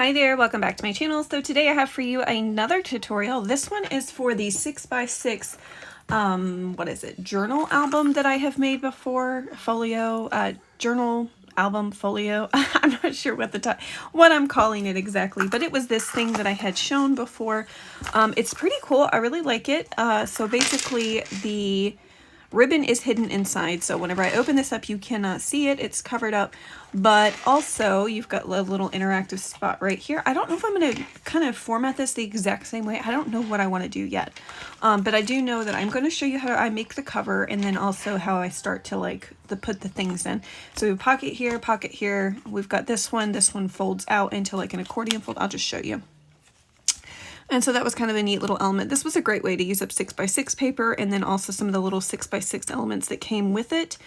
Hi there, welcome back to my channel. So today I have for you another tutorial. This one is for the 6x6 journal album that I have made before. Folio, journal album folio. I'm not sure what I'm calling it exactly, but it was this thing that I had shown before. It's pretty cool. I really like it. So basically the ribbon is hidden inside, so whenever I open this up you cannot see it. It's covered up, but also you've got a little interactive spot right here. I don't know if I'm going to kind of format this the exact same way. I don't know what I want to do yet, but I do know that I'm going to show you how I make the cover, and then also how I start to put the things in. So we have pocket here. We've got this one folds out into like an accordion fold. I'll just show you. And so that was kind of a neat little element. This was a great way to use up 6x6 paper, and then also some of the little 6x6 elements that came with it.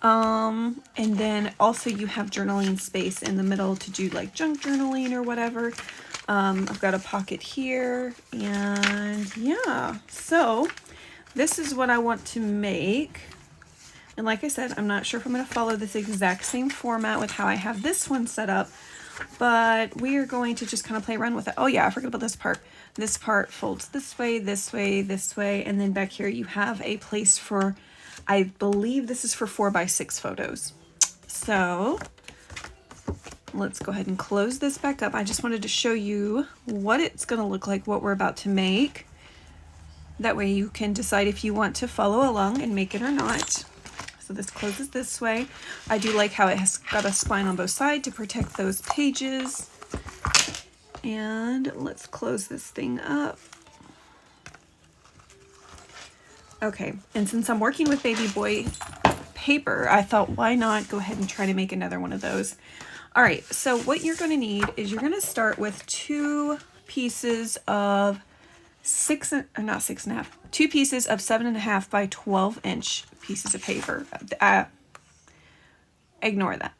And then also you have journaling space in the middle to do like junk journaling or whatever. I've got a pocket here, and yeah, so this is what I want to make. And like I said, I'm not sure if I'm going to follow this exact same format with how I have this one set up, but we are going to just kind of play around with it. Oh yeah, I forgot about this part. This part folds this way, this way, this way, and then back here you have a place for, I believe this is for 4x6 photos. So let's go ahead and close this back up. I just wanted to show you what it's going to look like, what we're about to make. That way you can decide if you want to follow along and make it or not. So this closes this way. I do like how it has got a spine on both sides to protect those pages. And let's close this thing up. Okay, and since I'm working with baby boy paper, I thought why not go ahead and try to make another one of those. All right, so what you're going to need is you're going to start with two pieces of 7.5 by 12 inch pieces of paper. Ignore that.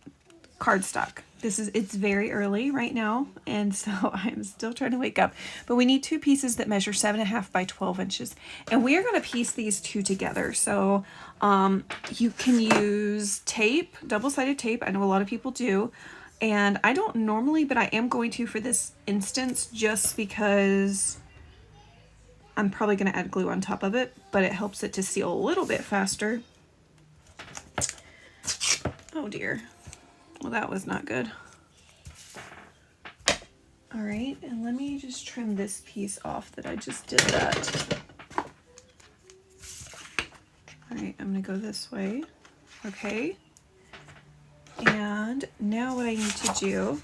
Cardstock. It's very early right now, and so I'm still trying to wake up. But we need two pieces that measure 7.5 by 12 inches. And we are going to piece these two together. So you can use tape, double-sided tape. I know a lot of people do. And I don't normally, but I am going to for this instance, just because I'm probably going to add glue on top of it, but it helps it to seal a little bit faster. Oh dear. Well, that was not good. All right, and let me just trim this piece off that I just did that. All right, I'm gonna go this way. Okay. And now what I need to do,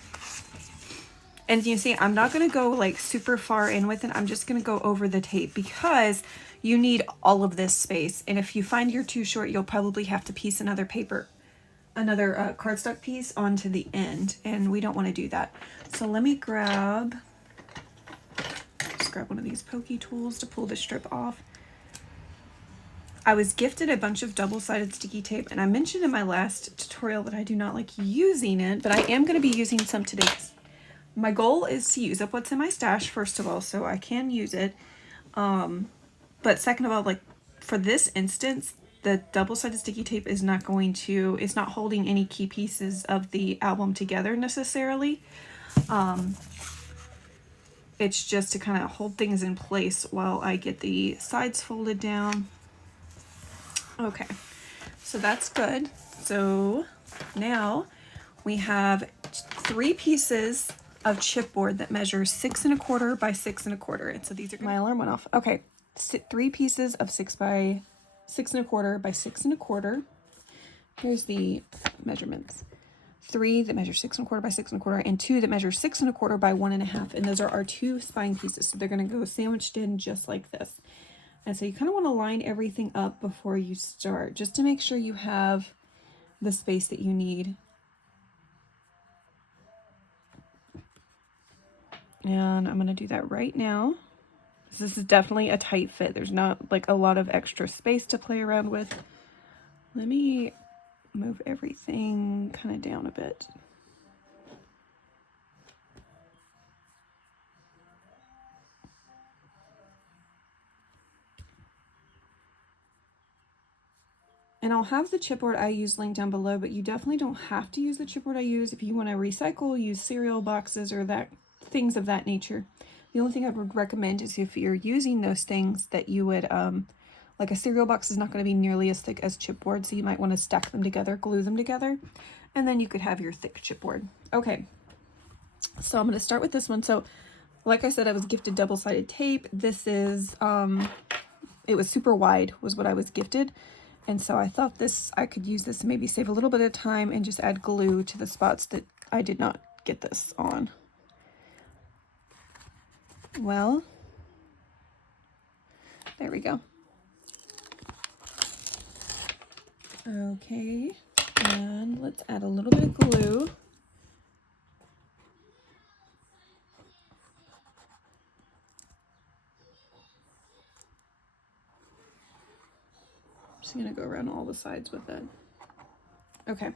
and you see, I'm not gonna go like super far in with it. I'm just gonna go over the tape because you need all of this space. And if you find you're too short, you'll probably have to piece another cardstock piece onto the end, and we don't want to do that. So let me grab one of these pokey tools to pull the strip off. I was gifted a bunch of double-sided sticky tape, and I mentioned in my last tutorial that I do not like using it, but I am going to be using some today. My goal is to use up what's in my stash, first of all, so I can use it. But second of all, like for this instance, the double-sided sticky tape is not it's not holding any key pieces of the album together necessarily. It's just to kind of hold things in place while I get the sides folded down. Okay, so that's good. So now we have 3 pieces of chipboard that measure 6 1/4 by 6 1/4. And so these are my alarm went off. Okay, 3 pieces of 6 by 6 1/4 by 6 1/4. Here's the measurements. 3 that measure 6 1/4 by 6 1/4, and 2 that measure 6 1/4 by 1 1/2. And those are our 2 spine pieces. So they're going to go sandwiched in just like this. And so you kind of want to line everything up before you start, just to make sure you have the space that you need. And I'm going to do that right now. This is definitely a tight fit. There's not like a lot of extra space to play around with. Let me move everything kind of down a bit. And I'll have the chipboard I use linked down below, but you definitely don't have to use the chipboard I use. If you want to recycle, use cereal boxes or that things of that nature. The only thing I would recommend is if you're using those things that you would, like a cereal box is not going to be nearly as thick as chipboard, so you might want to stack them together, glue them together, and then you could have your thick chipboard. Okay, so I'm going to start with this one. So like I said, I was gifted double-sided tape. This is, it was super wide was what I was gifted. And so I thought I could use this and maybe save a little bit of time and just add glue to the spots that I did not get this on. Well, there we go. Okay, and let's add a little bit of glue. I'm just gonna go around all the sides with it. Okay.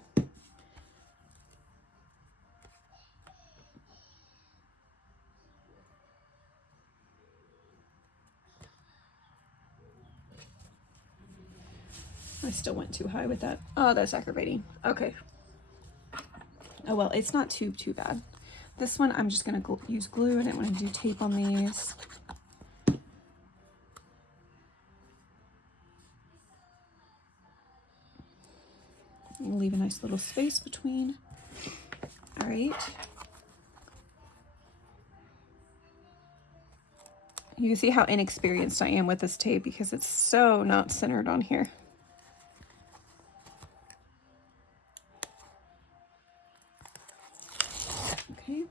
I still went too high with that. Oh, that's aggravating. Okay. Oh, well, it's not too bad. This one, I'm just gonna use glue. I didn't want to do tape on these. Leave a nice little space between. All right. You can see how inexperienced I am with this tape because it's so not centered on here. Okay.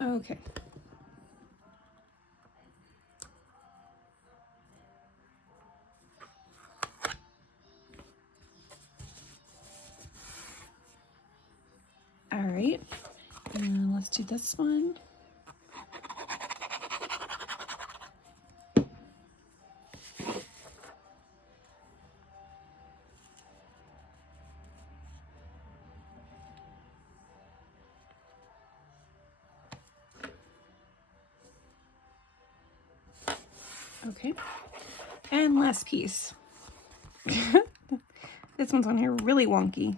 Okay. All right, and let's do this one. Okay, and last piece. This one's on here really wonky.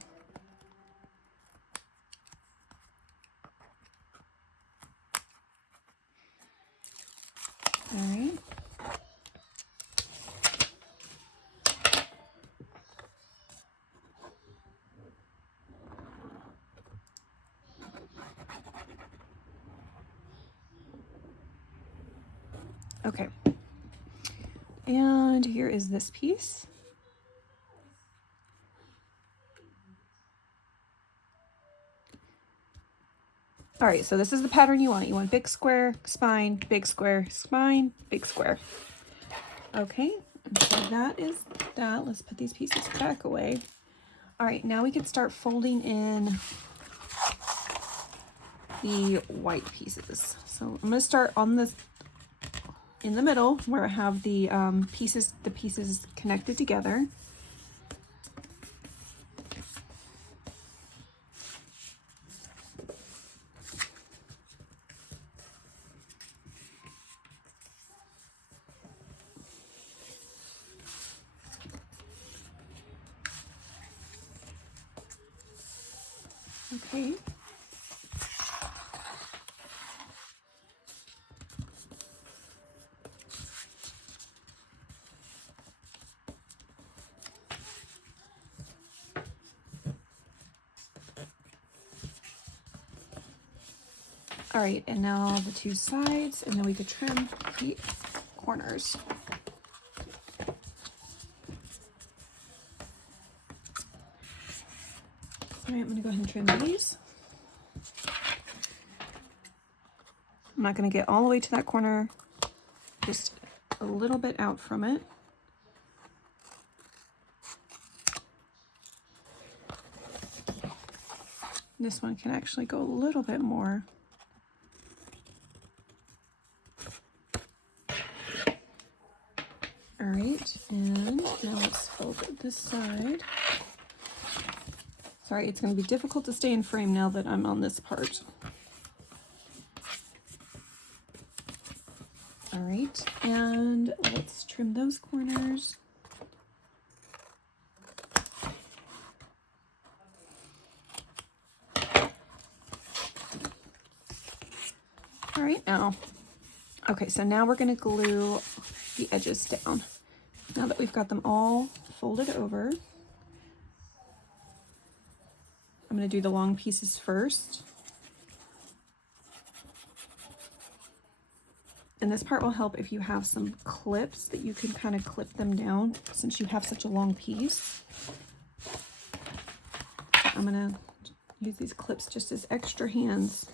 All right. Okay. And here is this piece. All right, so this is the pattern you want. You want big square, spine, big square, spine, big square. Okay, and so that is that. Let's put these pieces back away. All right, now we can start folding in the white pieces. So I'm gonna start on this in the middle where I have the pieces connected together. Okay. All right, and now the two sides, and then we could trim the corners. All right, I'm gonna go ahead and trim these. I'm not gonna get all the way to that corner, just a little bit out from it. This one can actually go a little bit more. All right, and now let's fold this side. Sorry, it's going to be difficult to stay in frame now that I'm on this part. All right, and let's trim those. those corners. All right, now, okay, so now we're gonna glue the edges down. Now that we've got them all folded over, I'm gonna do the long pieces first. And this part will help if you have some clips that you can kind of clip them down since you have such a long piece. So I'm gonna use these clips just as extra hands.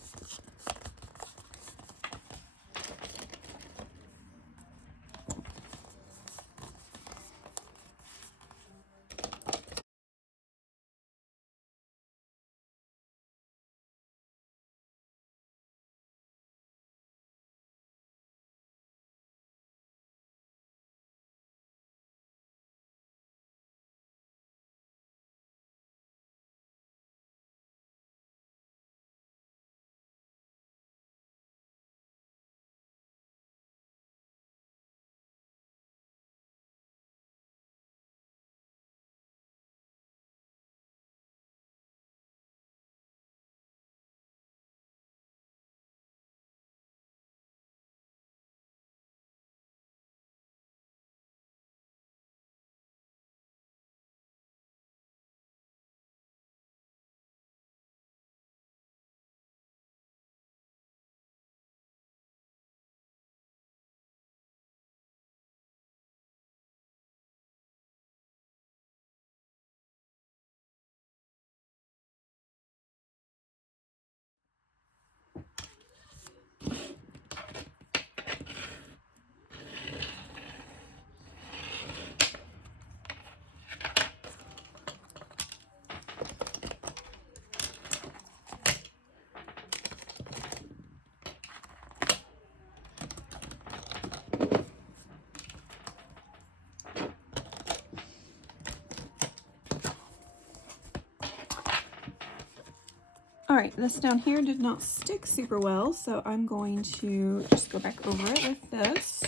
All right, this down here did not stick super well, so I'm going to just go back over it with this.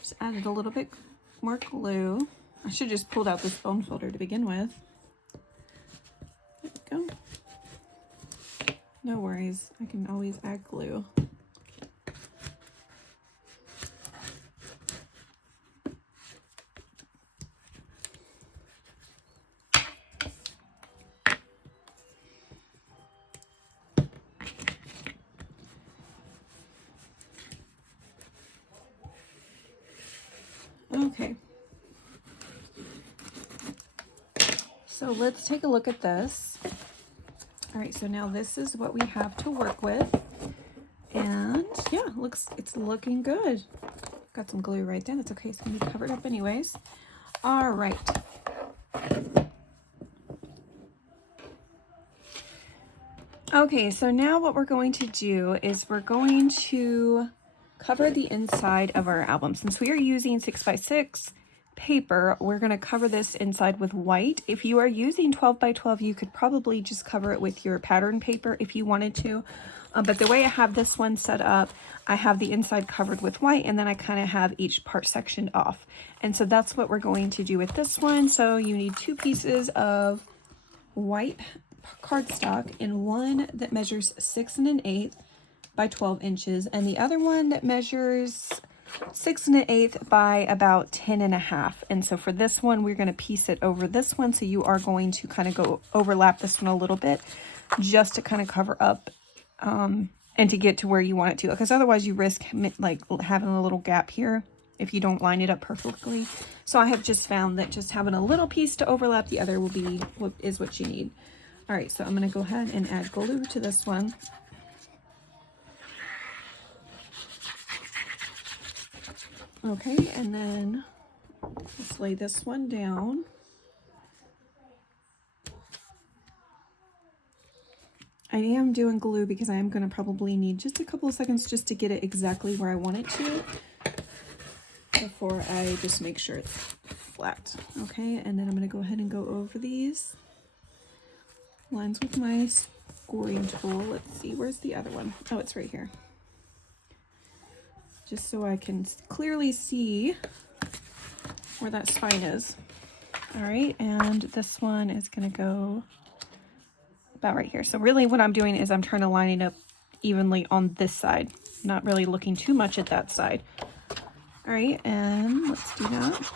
Just added a little bit more glue. I should have just pulled out this bone folder to begin with. There we go. No worries, I can always add glue. Okay, so let's take a look at this. All right, so now this is what we have to work with. And yeah, it's looking good. Got some glue right there. That's okay, it's gonna be covered up anyways. All right. Okay, so now what we're going to do is we're going to cover the inside of our album. Since we are using 6x6 paper, we're going to cover this inside with white. If you are using 12x12, you could probably just cover it with your pattern paper if you wanted to. But the way I have this one set up, I have the inside covered with white, and then I kind of have each part sectioned off. And so that's what we're going to do with this one. So you need 2 pieces of white cardstock and one that measures 6 1/8 by 12 inches, and the other one that measures 6 1/8 by about 10.5. And so for this one, we're going to piece it over this one. So you are going to kind of go overlap this one a little bit just to kind of cover up and to get to where you want it to, because otherwise you risk like having a little gap here if you don't line it up perfectly. So I have just found that just having a little piece to overlap the other is what you need. All right, so I'm going to go ahead and add glue to this one. Okay, and then let's lay this one down. I am doing glue because I am going to probably need just a couple of seconds just to get it exactly where I want it to before I just make sure it's flat. Okay, and then I'm going to go ahead and go over these lines with my scoring tool. Let's see, where's the other one? Oh, it's right here. Just so I can clearly see where that spine is. All right, and this one is gonna go about right here. So really what I'm doing is I'm trying to line it up evenly on this side, not really looking too much at that side. All right, and let's do that.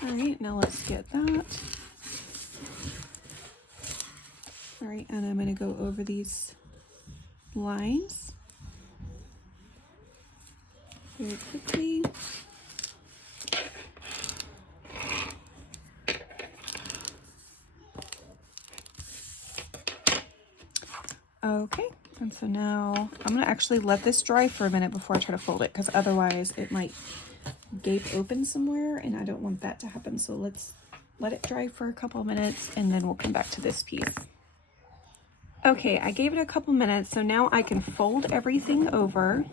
All right, now let's get that. All right, and I'm going to go over these lines very quickly. Okay, and so now I'm going to actually let this dry for a minute before I try to fold it, because otherwise it might gape open somewhere, and I don't want that to happen. So let's let it dry for a couple of minutes, and then we'll come back to this piece. Okay, I gave it a couple minutes, so now I can fold everything over.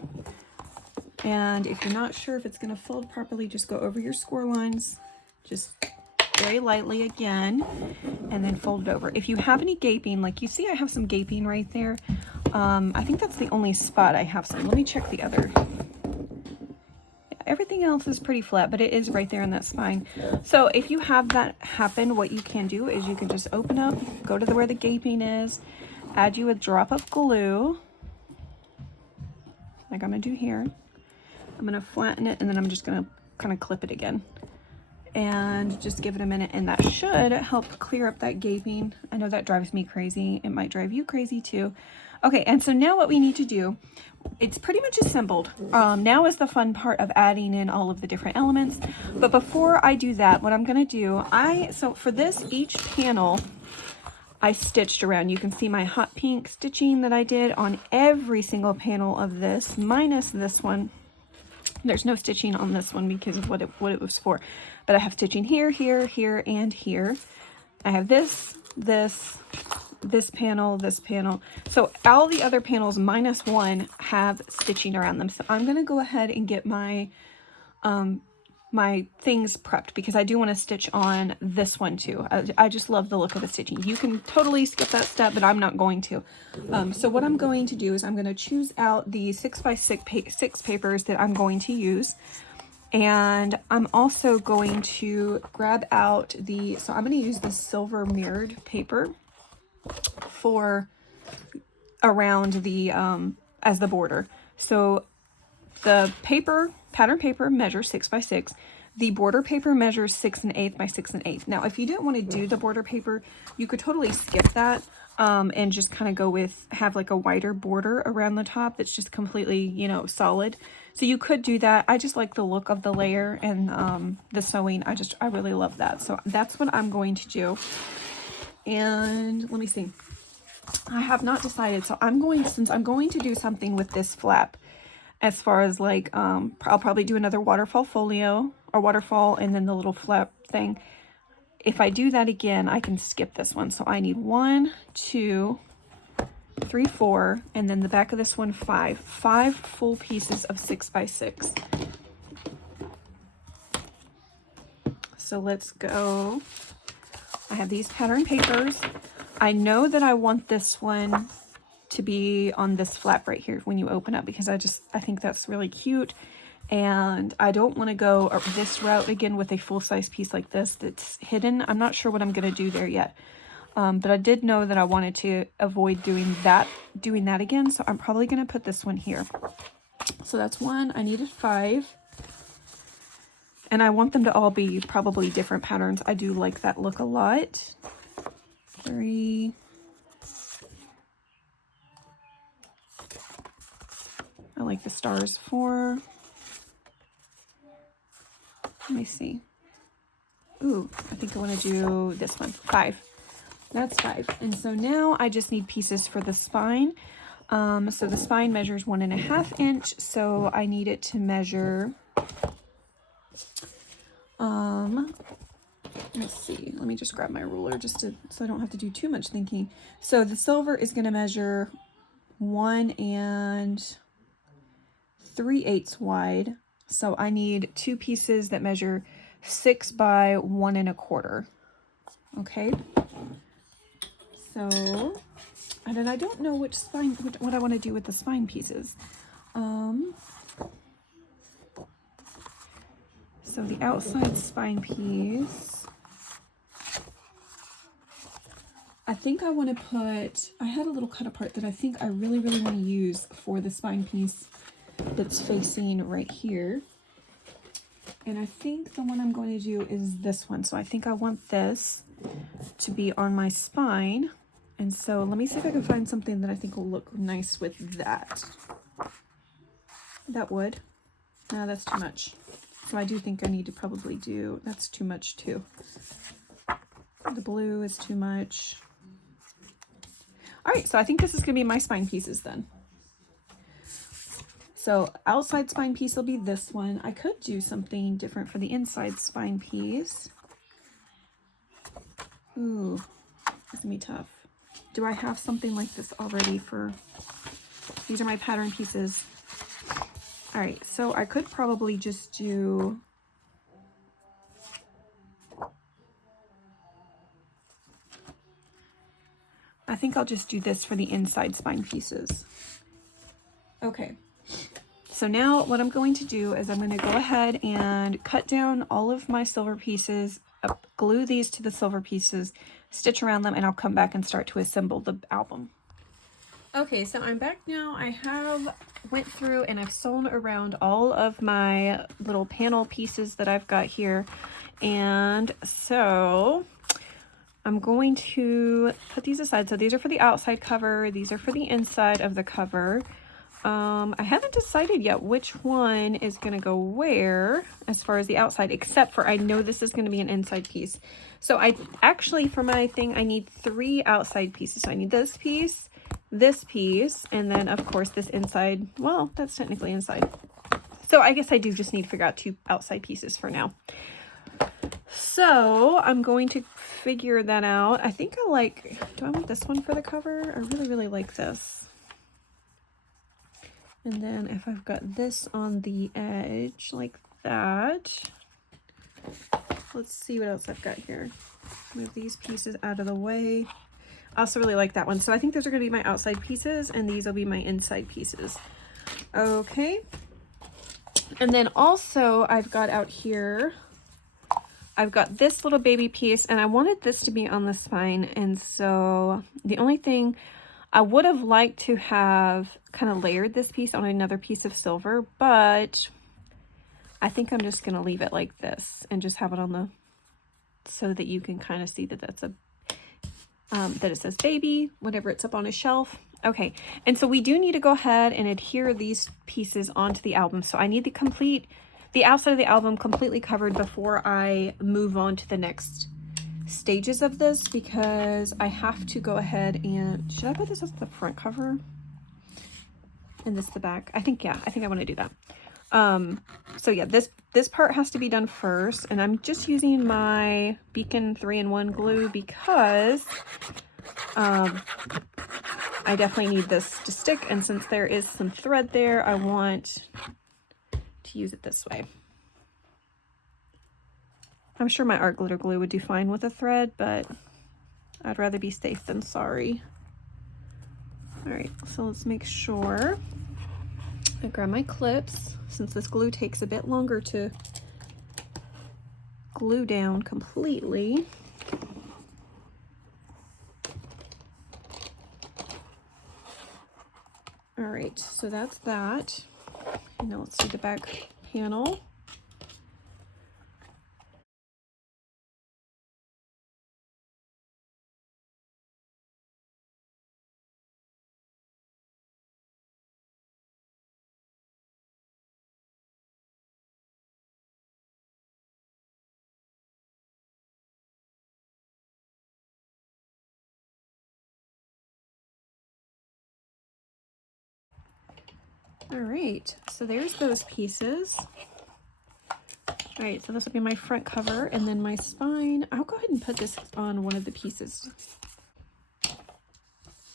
And if you're not sure if it's going to fold properly, just go over your score lines, just very lightly again, and then fold it over. If you have any gaping, like you see I have some gaping right there, I think that's the only spot I have some. Let me check the other. Everything else is pretty flat, but it is right there in that spine. So if you have that happen, what you can do is you can just open up, go to where the gaping is, add you a drop of glue, like I'm gonna do here. I'm gonna flatten it, and then I'm just gonna kind of clip it again. And just give it a minute, and that should help clear up that gaping. I know that drives me crazy. It might drive you crazy too. Okay, and so now what we need to do, it's pretty much assembled. Now is the fun part of adding in all of the different elements. But before I do that, what I'm gonna do, so for this, each panel, I stitched around. You can see my hot pink stitching that I did on every single panel of this, minus this one. There's no stitching on this one because of what it was for. But I have stitching here, here, here, and here. I have this panel, this panel. So all the other panels minus one have stitching around them. So I'm going to go ahead and get my my things prepped, because I do want to stitch on this one too. I just love the look of the stitching. You can totally skip that step, but I'm not going to. So what I'm going to do is I'm going to choose out the 6x6 papers that I'm going to use. And I'm also going to grab out so I'm going to use the silver mirrored paper for around the, as the border. So the pattern paper measures 6x6. The border paper measures 6 1/8 by 6 1/8. Now, if you didn't want to do the border paper, you could totally skip that and just kind of go with, have like a wider border around the top that's just completely, you know, solid. So you could do that. I just like the look of the layer and the sewing. I really love that. So that's what I'm going to do. And let me see. I have not decided. So since I'm going to do something with this flap, as far as like, I'll probably do another Waterfall folio or Waterfall and then the little flap thing. If I do that again, I can skip this one. So I need 1, 2, 3, 4, and then the back of this one, 5. 5 full pieces of 6x6. So let's go. I have these pattern papers. I know that I want this one to be on this flap right here when you open up, because I think that's really cute, and I don't want to go this route again with a full-size piece like this that's hidden. I'm not sure what I'm going to do there yet, but I did know that I wanted to avoid doing that again, so I'm probably going to put this one here. So that's 1. I needed 5, and I want them to all be probably different patterns. I do like that look a lot. 3. I like the stars. 4. Let me see. Ooh, I think I want to do this one. 5. That's 5. And so now I just need pieces for the spine. So the spine measures 1.5 inch. So I need it to measure let's see, let me just grab my ruler so I don't have to do too much thinking. So the silver is going to measure 1 3/8 wide. So I need 2 pieces that measure 6 by 1 1/4. Okay. So, and then I don't know which spine, what I want to do with the spine pieces. So the outside spine piece, I think I want to put, I had a little cut apart that I think I really want to use for the spine piece that's facing right here. And I think the one I'm going to do is this one. So I think I want this to be on my spine. And so let me see if I can find something that I think will look nice with that. That would. No, that's too much. So I do think I need to probably do, that's too much too. The blue is too much. All right, so I think this is gonna be my spine pieces then. So outside spine piece will be this one. I could do something different for the inside spine piece. Ooh, it's gonna be tough. Do I have something like this already for, these are my pattern pieces. All right, so I could probably just do, I think I'll just do this for the inside spine pieces. Okay, so now what I'm going to do is I'm going to go ahead and cut down all of my silver pieces, glue these to the silver pieces, stitch around them, and I'll come back and start to assemble the album. Okay, so I'm back now. I have went through and I've sewn around all of my little panel pieces that I've got here. And so I'm going to put these aside. So these are for the outside cover. These are for the inside of the cover. I haven't decided yet which one is going to go where as far as the outside, except for I know this is going to be an inside piece. So I actually, for my thing, I need 3 outside pieces. So I need this piece, and then of course this inside. Well, that's technically inside. So I guess I do just need to figure out 2 outside pieces for now. So I'm going to figure that out. I think I like, do I want this one for the cover? I really like this. And then if I've got this on the edge like that, let's see what else I've got here. Move these pieces out of the way. I also really like that one. So I think those are going to be my outside pieces and these will be my inside pieces. Okay. And then also I've got out here, I've got this little baby piece and I wanted this to be on the spine. And so the only thing, I would have liked to have kind of layered this piece on another piece of silver, but I think I'm just going to leave it like this and just have it on the, so that you can kind of see that that's a, that it says baby, whenever it's up on a shelf. Okay. And so we do need to go ahead and adhere these pieces onto the album. So I need the outside of the album completely covered before I move on to the next stages of this, because I have to go ahead and, should I put this as the front cover and this the back? I think, yeah, I think I want to do that. So yeah, this part has to be done first, and I'm just using my Beacon 3-in-1 glue because I definitely need this to stick, and since there is some thread there, I want to use it this way. I'm sure my art glitter glue would do fine with a thread, but I'd rather be safe than sorry. All right, so let's make sure I grab my clips, since this glue takes a bit longer to glue down completely. All right, so that's that. And now let's do the back panel. All right, so there's those pieces. All right, so this will be my front cover, and then my spine. I'll go ahead and put this on one of the pieces.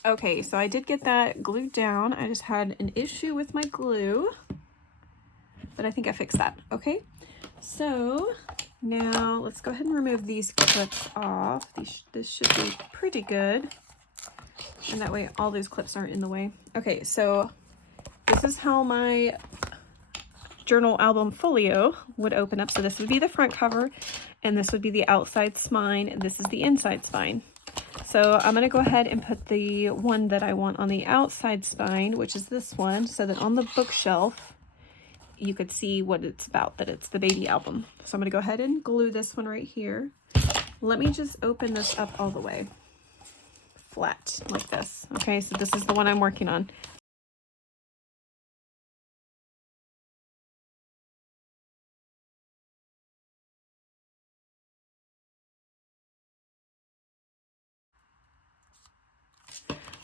Okay, so I did get that glued down. I just had an issue with my glue, but I think I fixed that. Okay, so now let's go ahead and remove these clips off. This should be pretty good, and that way all those clips aren't in the way. Okay, so this is how my journal album folio would open up. So this would be the front cover, and this would be the outside spine, and this is the inside spine. So I'm going to go ahead and put the one that I want on the outside spine, which is this one, so that on the bookshelf you could see what it's about, that it's the baby album. So I'm going to go ahead and glue this one right here. Let me just open this up all the way flat like this. Okay, so this is the one I'm working on.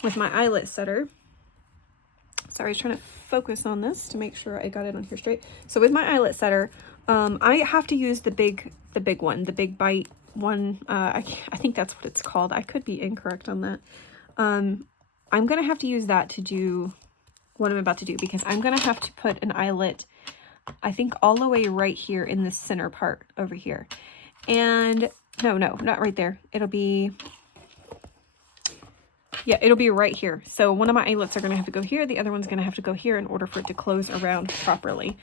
With my eyelet setter. Sorry, I was trying to focus on this to make sure I got it on here straight. So with my eyelet setter, I have to use the big one, the big bite one. I think that's what it's called. I could be incorrect on that. I'm going to have to use that to do what I'm about to do, because I'm going to have to put an eyelet, I think, all the way right here in the center part over here. And no, not right there. It'll be... yeah, it'll be right here. So one of my eyelets are going to have to go here. The other one's going to have to go here in order for it to close around properly.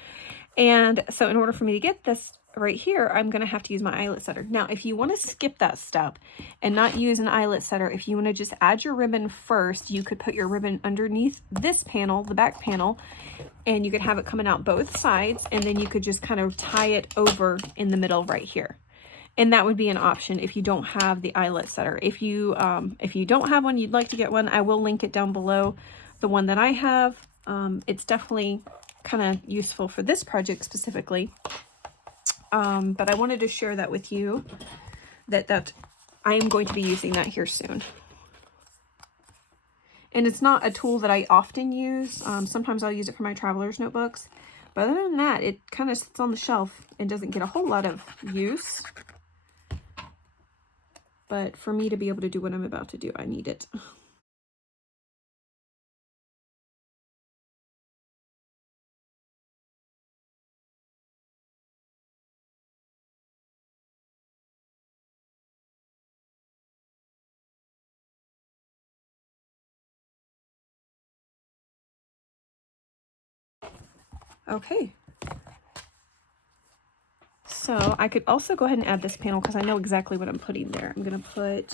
And so in order for me to get this right here, I'm going to have to use my eyelet setter. Now, if you want to skip that step and not use an eyelet setter, if you want to just add your ribbon first, you could put your ribbon underneath this panel, the back panel, and you could have it coming out both sides, and then you could just kind of tie it over in the middle right here. And that would be an option if you don't have the eyelet setter. If you don't have one, you'd like to get one, I will link it down below. The one that I have, it's definitely kind of useful for this project specifically. But I wanted to share that with you, that I am going to be using that here soon. And it's not a tool that I often use. Sometimes I'll use it for my traveler's notebooks. But other than that, it kind of sits on the shelf and doesn't get a whole lot of use. But for me to be able to do what I'm about to do, I need it. Okay. So I could also go ahead and add this panel because I know exactly what I'm putting there. I'm going to put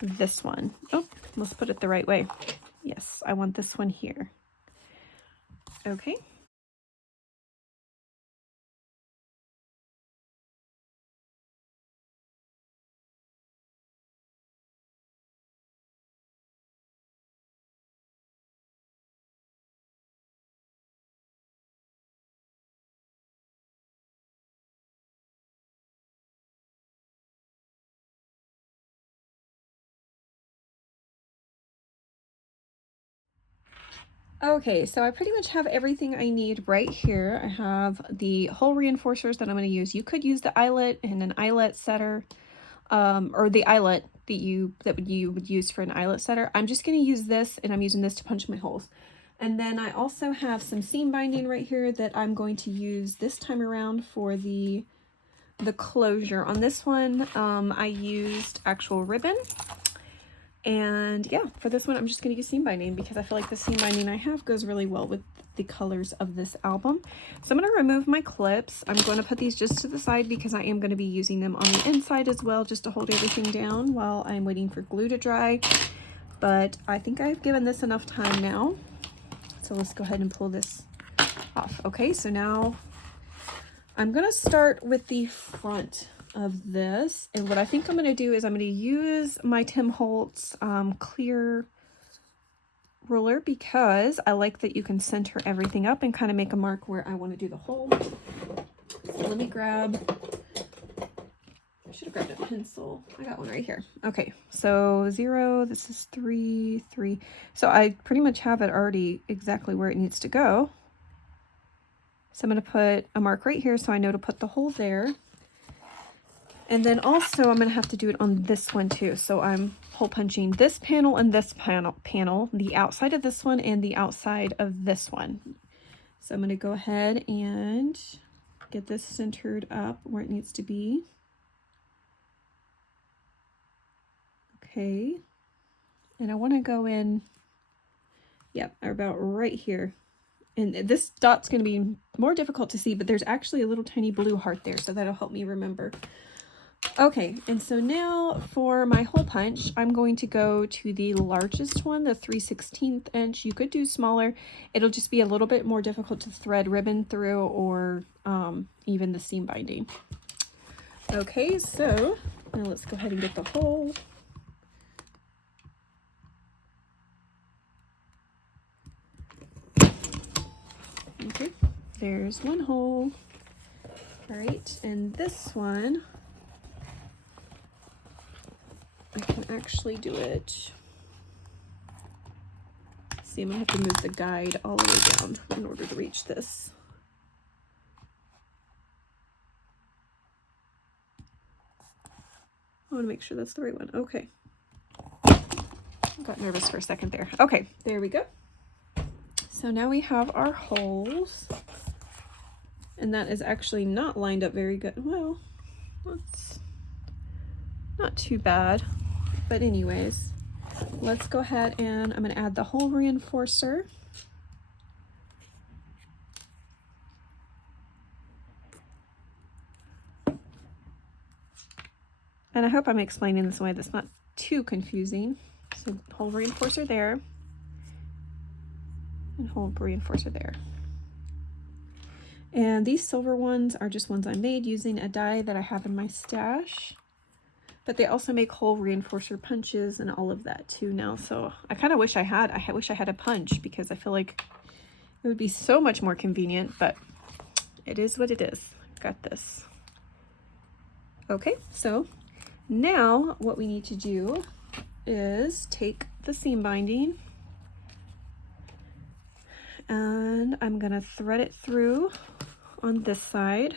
this one. Oh, let's put it the right way. Yes, I want this one here. Okay. Okay, so I pretty much have everything I need right here. I have the hole reinforcers that I'm going to use. You could use the eyelet and an eyelet setter, or the eyelet that you would use for an eyelet setter. I'm just going to use this, and I'm using this to punch my holes. And then I also have some seam binding right here that I'm going to use this time around for the closure. On this one, I used actual ribbon. And yeah, for this one, I'm just going to use seam binding because I feel like the seam binding I have goes really well with the colors of this album. So I'm going to remove my clips. I'm going to put these just to the side because I am going to be using them on the inside as well, just to hold everything down while I'm waiting for glue to dry. But I think I've given this enough time now. So let's go ahead and pull this off. Okay, so now I'm going to start with the front of this, and what I think I'm going to do is I'm going to use my Tim Holtz clear ruler because I like that you can center everything up and kind of make a mark where I want to do the hole. So let me grab, I should have grabbed a pencil. I got one right here. Okay, so 0, this is 3, 3. So I pretty much have it already exactly where it needs to go. So I'm going to put a mark right here so I know to put the hole there. And then also I'm going to have to do it on this one too. So I'm hole punching this panel and this panel, the outside of this one and the outside of this one. So I'm going to go ahead and get this centered up where it needs to be. Okay. And I want to go in, yep, about right here. And this dot's going to be more difficult to see, but there's actually a little tiny blue heart there, so that'll help me remember. Okay, and so now for my hole punch, I'm going to go to the largest one, the 3/16 inch. You could do smaller. It'll just be a little bit more difficult to thread ribbon through, or even the seam binding. Okay, so now let's go ahead and get the hole. Okay, there's one hole. All right, and this one, I can actually do it. See, I'm gonna have to move the guide all the way down in order to reach this. I want to make sure that's the right one. Okay. I got nervous for a second there. Okay, there we go. So now we have our holes. And that is actually not lined up very good. Well, that's not too bad. But anyways, let's go ahead and I'm going to add the hole reinforcer. And I hope I'm explaining this in a way that's not too confusing. So hole reinforcer there, and hole reinforcer there. And these silver ones are just ones I made using a die that I have in my stash. But they also make hole reinforcer punches and all of that too now. So I kind of wish I wish I had a punch, because I feel like it would be so much more convenient, but it is what it is. Got this. Okay, so now what we need to do is take the seam binding, and I'm gonna thread it through on this side.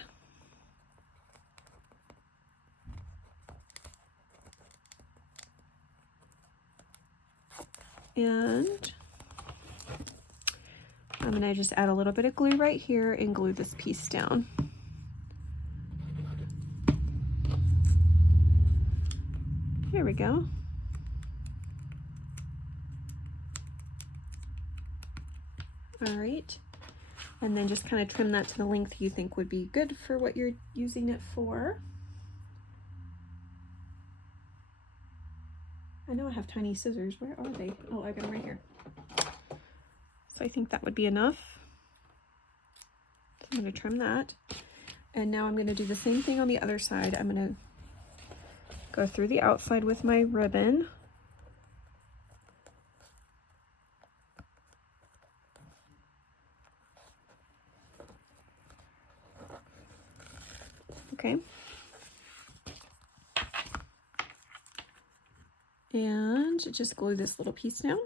And I'm gonna just add a little bit of glue right here and glue this piece down. There we go. All right. And then just kind of trim that to the length you think would be good for what you're using it for. I know I have tiny scissors. Where are they? Oh, I got them right here. So I think that would be enough. So I'm going to trim that. And now I'm going to do the same thing on the other side. I'm going to go through the outside with my ribbon. Okay. And just glue this little piece down.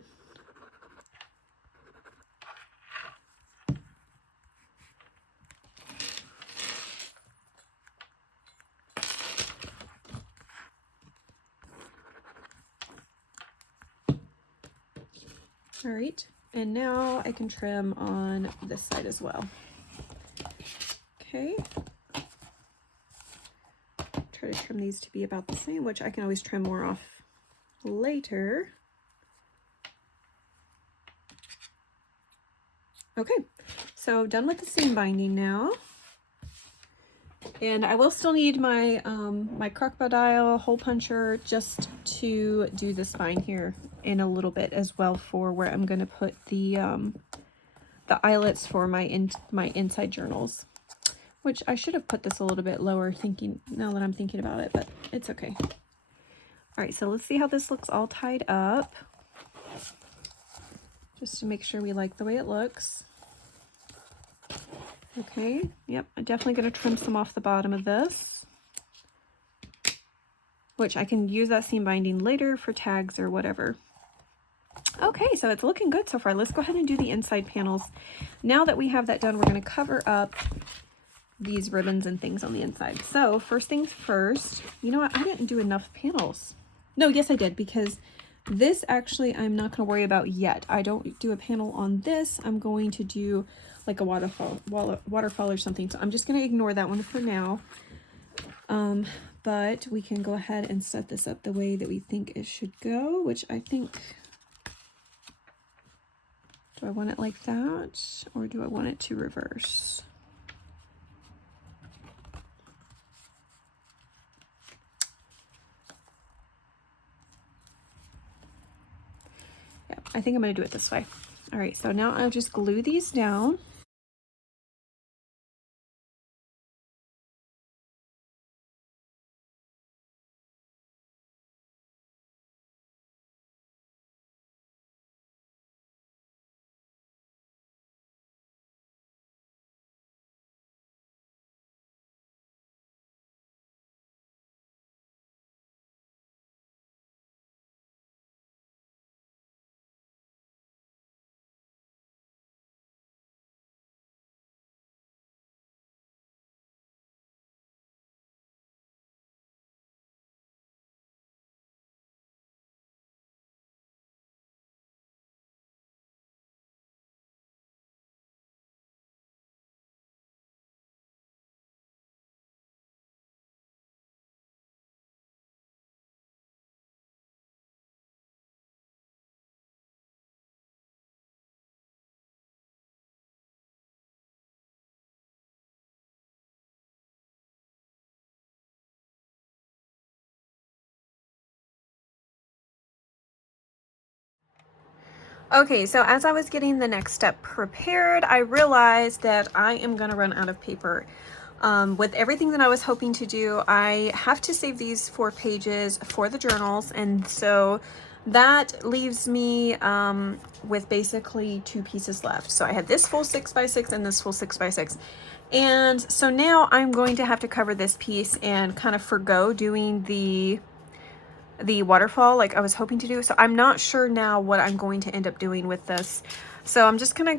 All right, and now I can trim on this side as well. Okay. Try to trim these to be about the same, which I can always trim more off later. Okay, so done with the seam binding now. And I will still need my my crocodile hole puncher just to do the spine here in a little bit as well, for where I'm going to put the eyelets for my inside journals, which I should have put this a little bit lower now that I'm thinking about it, but it's okay. All right, so let's see how this looks all tied up, just to make sure we like the way it looks. Okay, yep, I'm definitely going to trim some off the bottom of this, which I can use that seam binding later for tags or whatever. Okay, so it's looking good so far. Let's go ahead and do the inside panels. Now that we have that done, we're going to cover up these ribbons and things on the inside. So first things first, you know what? I didn't do enough panels. No, yes I did, because this actually I'm not going to worry about yet. I don't do a panel on this. I'm going to do like a waterfall or something. So I'm just going to ignore that one for now. But we can go ahead and set this up the way that we think it should go, which I think, do I want it like that or do I want it to reverse? Yeah, I think I'm going to do it this way. All right, so now I'll just glue these down. Okay, so as I was getting the next step prepared, I realized that I am going to run out of paper. With everything that I was hoping to do, I have to save these 4 pages for the journals, and so that leaves me with basically 2 pieces left. So I had this full 6x6 and this full 6x6. And so now I'm going to have to cover this piece and kind of forgo doing the waterfall like I was hoping to do. So I'm not sure now what I'm going to end up doing with this. So I'm just gonna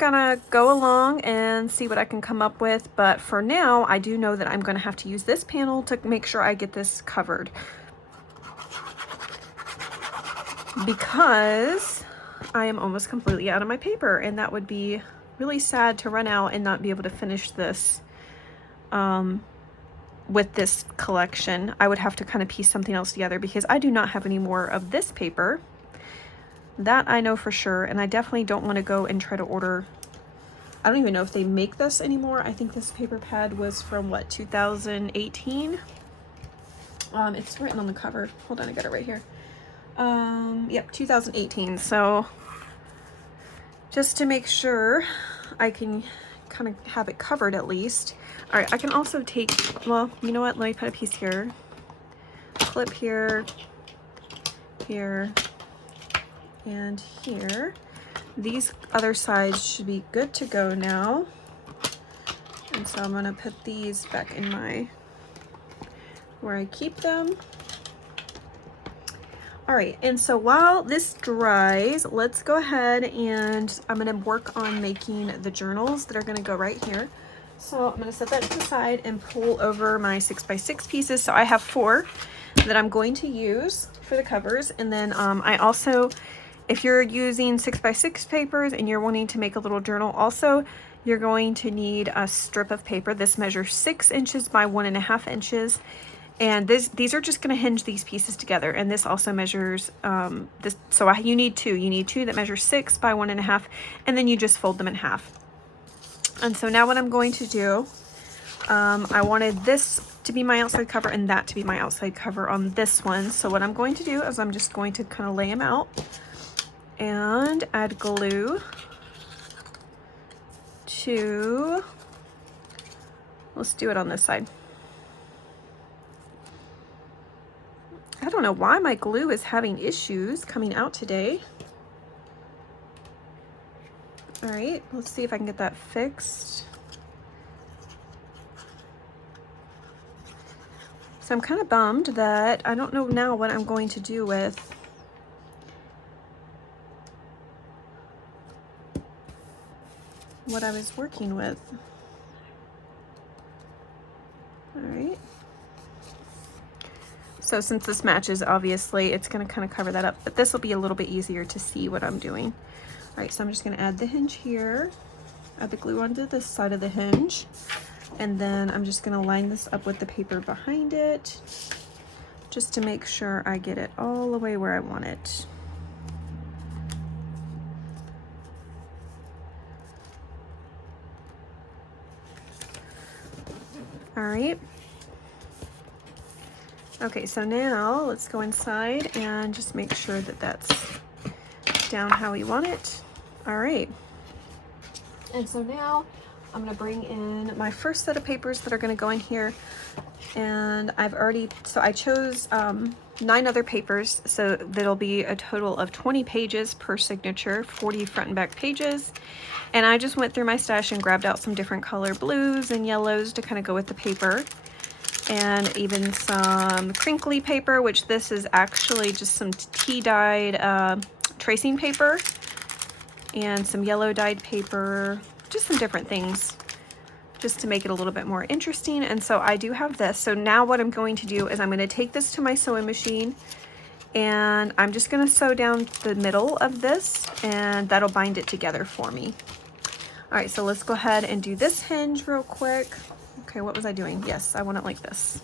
go along and see what I can come up with. But for now, I do know that I'm gonna have to use this panel to make sure I get this covered, because I am almost completely out of my paper, and that would be really sad to run out and not be able to finish this with this collection. I would have to kind of piece something else together because I do not have any more of this paper. That I know for sure, and I definitely don't want to go and try to order. I don't even know if they make this anymore. I think this paper pad was from what, 2018? It's written on the cover. Hold on, I got it right here. Yep, 2018. So just to make sure I can kind of have it covered at least. All right, I can also take, well, you know what? Let me put a piece here. Clip here, here, and here. These other sides should be good to go now. And so I'm gonna put these back in my, where I keep them. All right, and so while this dries, let's go ahead and I'm gonna work on making the journals that are gonna go right here. So I'm gonna set that to the side and pull over my 6x6 pieces. So I have 4 that I'm going to use for the covers. And then I also, if you're using 6x6 papers and you're wanting to make a little journal also, you're going to need a strip of paper. This measures 6 inches by 1.5 inches. And these are just going to hinge these pieces together. And this also measures, this. So you need 2. You need 2 that measure 6 by 1.5, and then you just fold them in half. And so now what I'm going to do, I wanted this to be my outside cover and that to be my outside cover on this one. So what I'm going to do is I'm just going to kind of lay them out and add glue to, let's do it on this side. I don't know why my glue is having issues coming out today. All right, let's see if I can get that fixed. So I'm kind of bummed that I don't know now what I'm going to do with what I was working with. All right. So since this matches, obviously, it's going to kind of cover that up, but this will be a little bit easier to see what I'm doing. All right, so I'm just going to add the hinge here, add the glue onto this side of the hinge, and then I'm just going to line this up with the paper behind it, just to make sure I get it all the way where I want it. All right. Okay, so now let's go inside and just make sure that that's down how we want it. All right. And so now I'm gonna bring in my first set of papers that are gonna go in here. And I chose 9 other papers, so that'll be a total of 20 pages per signature, 40 front and back pages. And I just went through my stash and grabbed out some different color blues and yellows to kind of go with the paper. And even some crinkly paper, which this is actually just some tea dyed tracing paper, and some yellow dyed paper, just some different things just to make it a little bit more interesting. And so I do have this. So now what I'm going to do is I'm going to take this to my sewing machine, and I'm just going to sew down the middle of this, and that'll bind it together for me. All right, so let's go ahead and do this hinge real quick. Okay, what was I doing? Yes, I want it like this.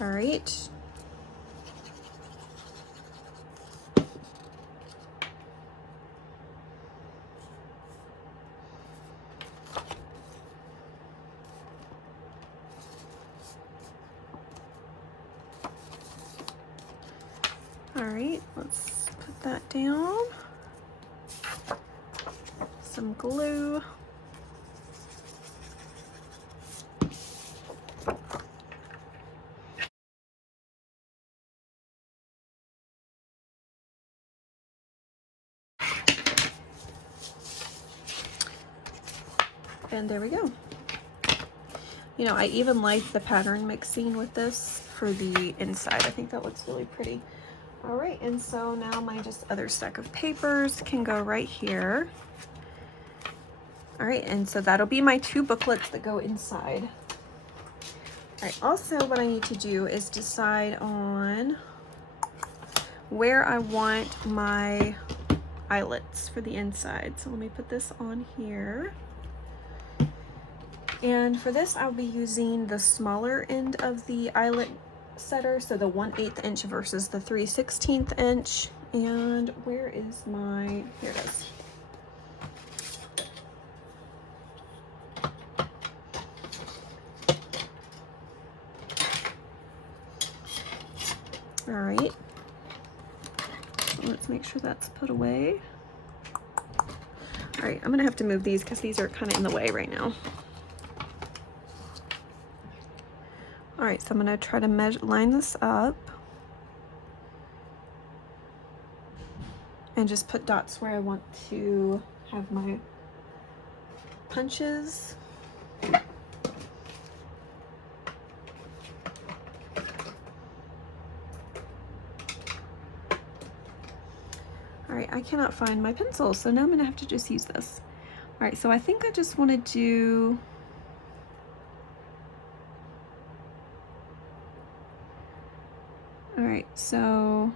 All right. All right, let's put that down. Some glue. And there we go. You know, I even like the pattern mixing with this for the inside. I think that looks really pretty. All right, and so now my just other stack of papers can go right here. All right, and so that'll be my 2 booklets that go inside. All right, also what I need to do is decide on where I want my eyelets for the inside. So let me put this on here. And for this, I'll be using the smaller end of the eyelet setter, so the 1/8 inch versus the 3/16 inch. And where is my, here it is. All right, so let's make sure that's put away. All right, I'm gonna have to move these because these are kind of in the way right now. All right, so I'm gonna try to line this up and just put dots where I want to have my punches. All right, I cannot find my pencil, so now I'm gonna have to just use this. All right, so I think I just wanna do, all right, so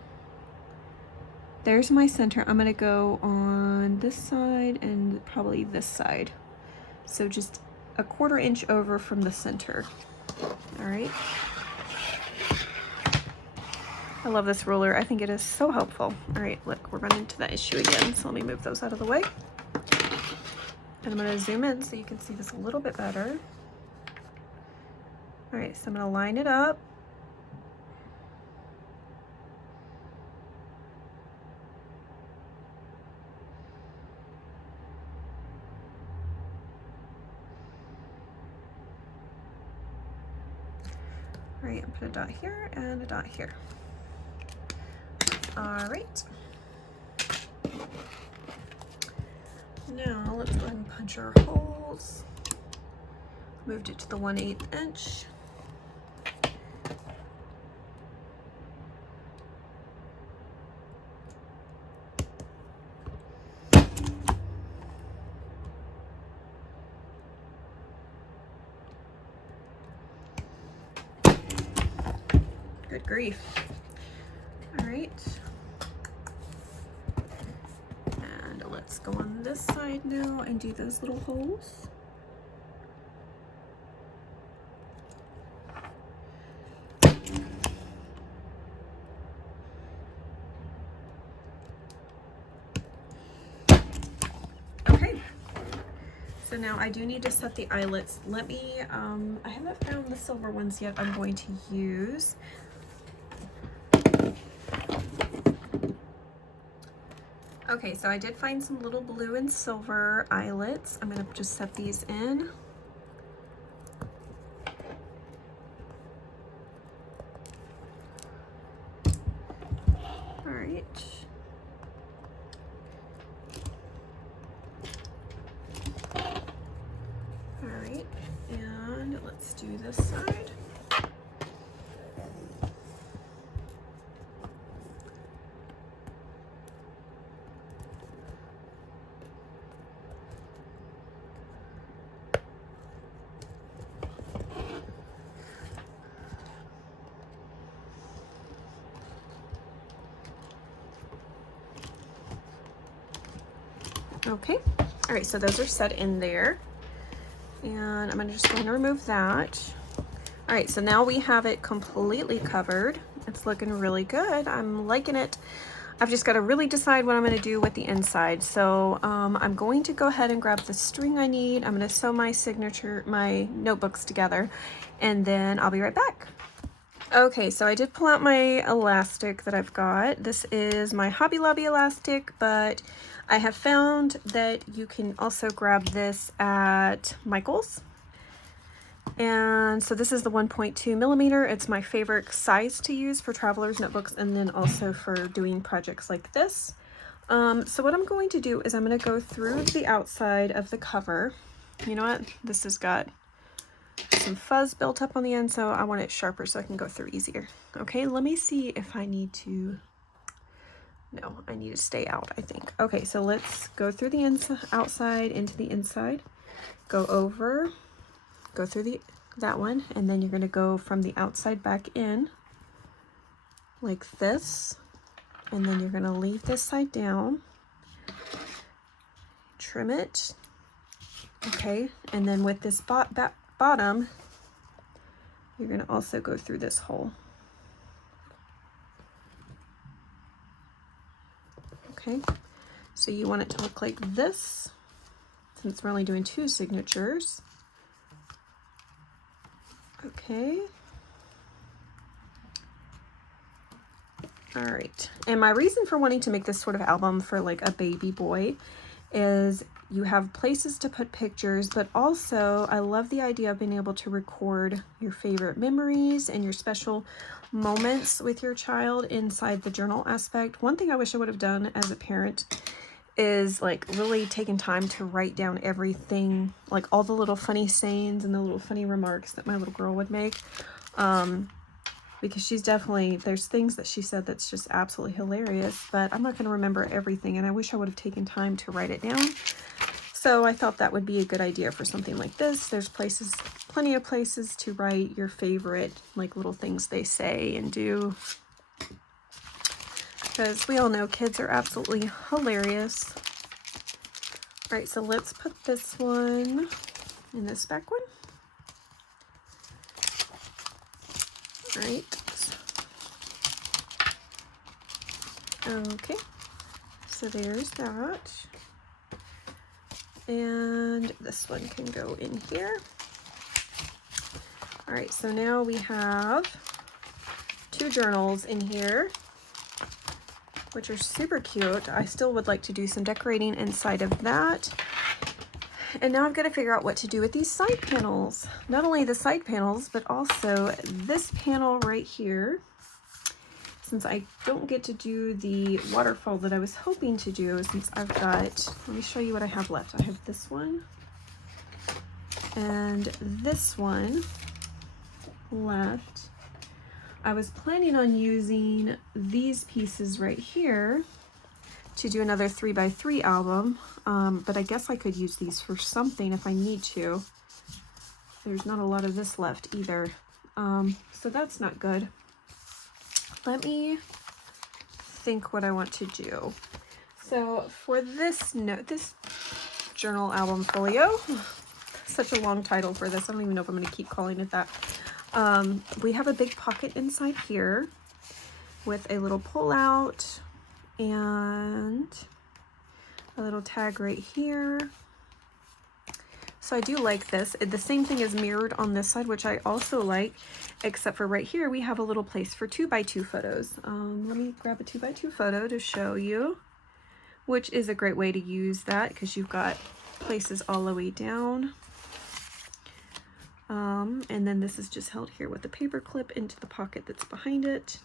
there's my center. I'm gonna go on this side and probably this side. So just a 1/4 inch over from the center. All right. I love this ruler. I think it is so helpful. All right, look, we're running into that issue again. So let me move those out of the way. And I'm gonna zoom in so you can see this a little bit better. All right, so I'm gonna line it up. All right, and put a dot here and a dot here. All right. Now let's go ahead and punch our holes. Moved it to the 1/8 inch. Good grief. All right. And let's go on this side now and do those little holes. Okay. So now I do need to set the eyelets. Let me, I haven't found the silver ones yet I'm going to use. Okay, so I did find some little blue and silver eyelets. I'm gonna just set these in. All right. All right, and let's do this side. Okay, all right, so those are set in there. And I'm just going to remove that. All right, so now we have it completely covered. It's looking really good. I'm liking it. I've just got to really decide what I'm going to do with the inside. So I'm going to go ahead and grab the string I need. I'm going to sew my notebooks together, and then I'll be right back. Okay, so I did pull out my elastic that I've got. This is my Hobby Lobby elastic, but I have found that you can also grab this at Michael's. And so this is the 1.2 millimeter. It's my favorite size to use for traveler's notebooks and then also for doing projects like this. So what I'm going to do is I'm going to go through the outside of the cover. You know what? This has got some fuzz built up on the end, so I want it sharper so I can go through easier. Okay, let me see if I need to... No, I need to stay out, I think. Okay, so let's go through the outside into the inside. Go over, go through that one, and then you're going to go from the outside back in like this, and then you're going to leave this side down, trim it. Okay, and then with this bottom, you're going to also go through this hole. Okay, so you want it to look like this, since we're only doing 2 signatures. Okay. All right, and my reason for wanting to make this sort of album for like a baby boy is you have places to put pictures, but also I love the idea of being able to record your favorite memories and your special moments with your child inside the journal aspect. One thing I wish I would have done as a parent is like really taken time to write down everything, like all the little funny sayings and the little funny remarks that my little girl would make. Because she's definitely, there's things that she said that's just absolutely hilarious, but I'm not going to remember everything, and I wish I would have taken time to write it down. So I thought that would be a good idea for something like this. There's places, plenty of places to write your favorite, like little things they say and do. Because we all know kids are absolutely hilarious. All right, so let's put this one in this back one. All right. Okay, so there's that. And this one can go in here. All right, so now we have 2 journals in here, which are super cute. I still would like to do some decorating inside of that. And now I've got to figure out what to do with these side panels. Not only the side panels, but also this panel right here. Since I don't get to do the waterfall that I was hoping to do, since I've got, let me show you what I have left. I have this one and this one left. I was planning on using these pieces right here to do another 3x3 album, but I guess I could use these for something if I need to. There's not a lot of this left either, so that's not good. let me think what I want to do. So for this note, this journal album folio, such a long title for this. I don't even know if I'm going to keep calling it that. We have a big pocket inside here with a little pull out and a little tag right here. So I do like this. The same thing is mirrored on this side, which I also like, except for right here, we have a little place for 2x2 photos. Let me grab a 2x2 photo to show you, which is a great way to use that because you've got places all the way down. And then this is just held here with the paper clip into the pocket that's behind it.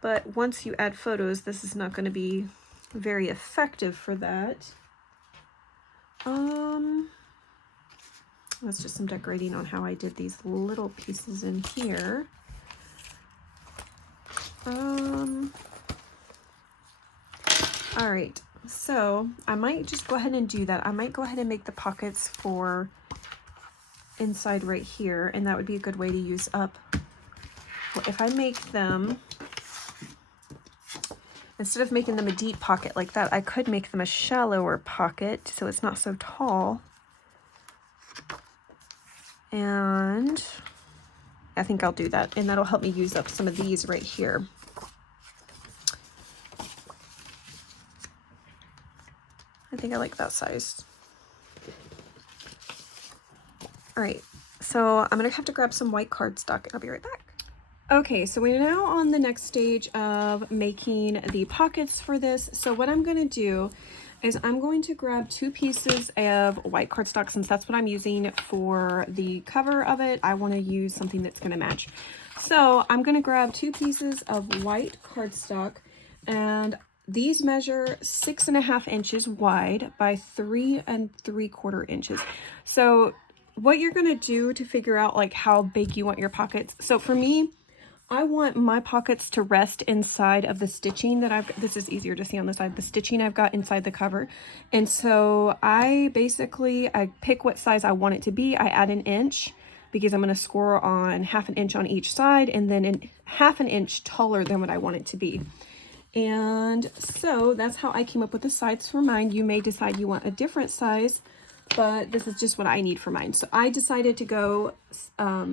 But once you add photos, this is not going to be very effective for that. That's just some decorating on how I did these little pieces in here. All right, so I might just go ahead and do that. I might go ahead and make the pockets for inside right here, and that would be a good way to use up. Well, if I make them, instead of making them a deep pocket like that, I could make them a shallower pocket so it's not so tall. And I think I'll do that, and that'll help me use up some of these right here. I think I like that size. All right, so I'm gonna have to grab some white cardstock and I'll be right back. Okay, so we're now on the next stage of making the pockets for this. So what I'm gonna do is I'm going to grab 2 pieces of white cardstock. Since that's what I'm using for the cover of it, I wanna use something that's gonna match. So I'm gonna grab 2 pieces of white cardstock, and these measure 6.5 inches wide by 3 3/4 inches. So what you're gonna do to figure out like how big you want your pockets. So for me, I want my pockets to rest inside of the stitching that this is easier to see on the side, the stitching I've got inside the cover. And so I pick what size I want it to be. I add 1 inch because I'm gonna score on 1/2 inch on each side, and then 1/2 inch taller than what I want it to be. And so that's how I came up with the sides for mine. You may decide you want a different size, but this is just what I need for mine. So I decided to go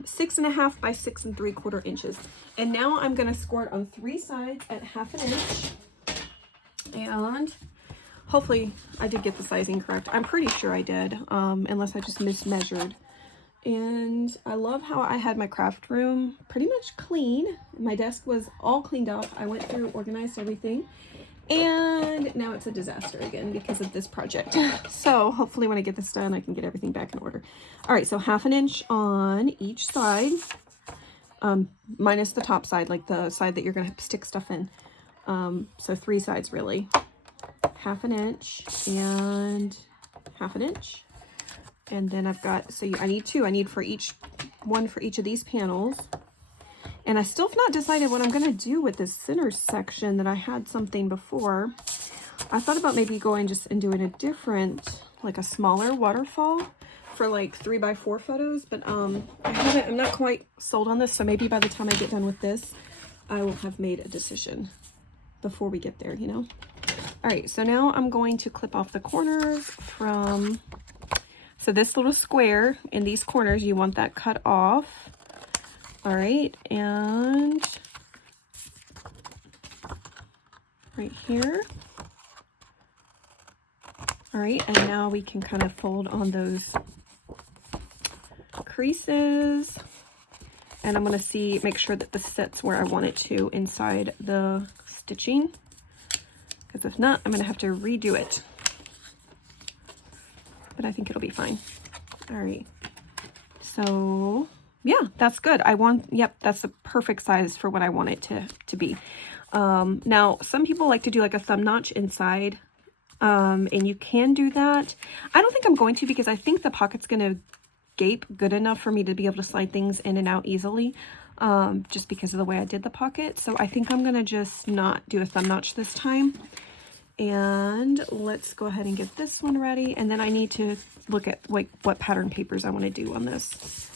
6.5 by 6 3/4 inches. And now I'm gonna score it on 3 sides at 1/2 inch. And hopefully I did get the sizing correct. I'm pretty sure I did, unless I just mismeasured. And I love how I had my craft room pretty much clean. My desk was all cleaned up. I went through, organized everything. And now it's a disaster again because of this project. So hopefully when I get this done, I can get everything back in order. All right, so 1/2 inch on each side, minus the top side, like the side that you're gonna stick stuff in. So 3 sides really. 1/2 inch and 1/2 inch. And then I've got, so I need 2. I need one for each of these panels. And I still have not decided what I'm going to do with this center section that I had something before. I thought about maybe going just and doing a different, like a smaller waterfall for like 3x4 photos, but I'm not quite sold on this. So maybe by the time I get done with this, I will have made a decision before we get there, you know? All right, so now I'm going to clip off the corners from, so this little square in these corners, you want that cut off. All right, and right here. All right, and now we can kind of fold on those creases. And I'm gonna make sure that this sits where I want it to inside the stitching. Because if not, I'm gonna have to redo it. But I think it'll be fine. All right, so yeah, that's good. Yep, that's the perfect size for what I want it to be. Now, some people like to do like a thumb notch inside, and you can do that. I don't think I'm going to because I think the pocket's going to gape good enough for me to be able to slide things in and out easily, just because of the way I did the pocket. So I think I'm going to just not do a thumb notch this time. And let's go ahead and get this one ready. And then I need to look at like what pattern papers I want to do on this.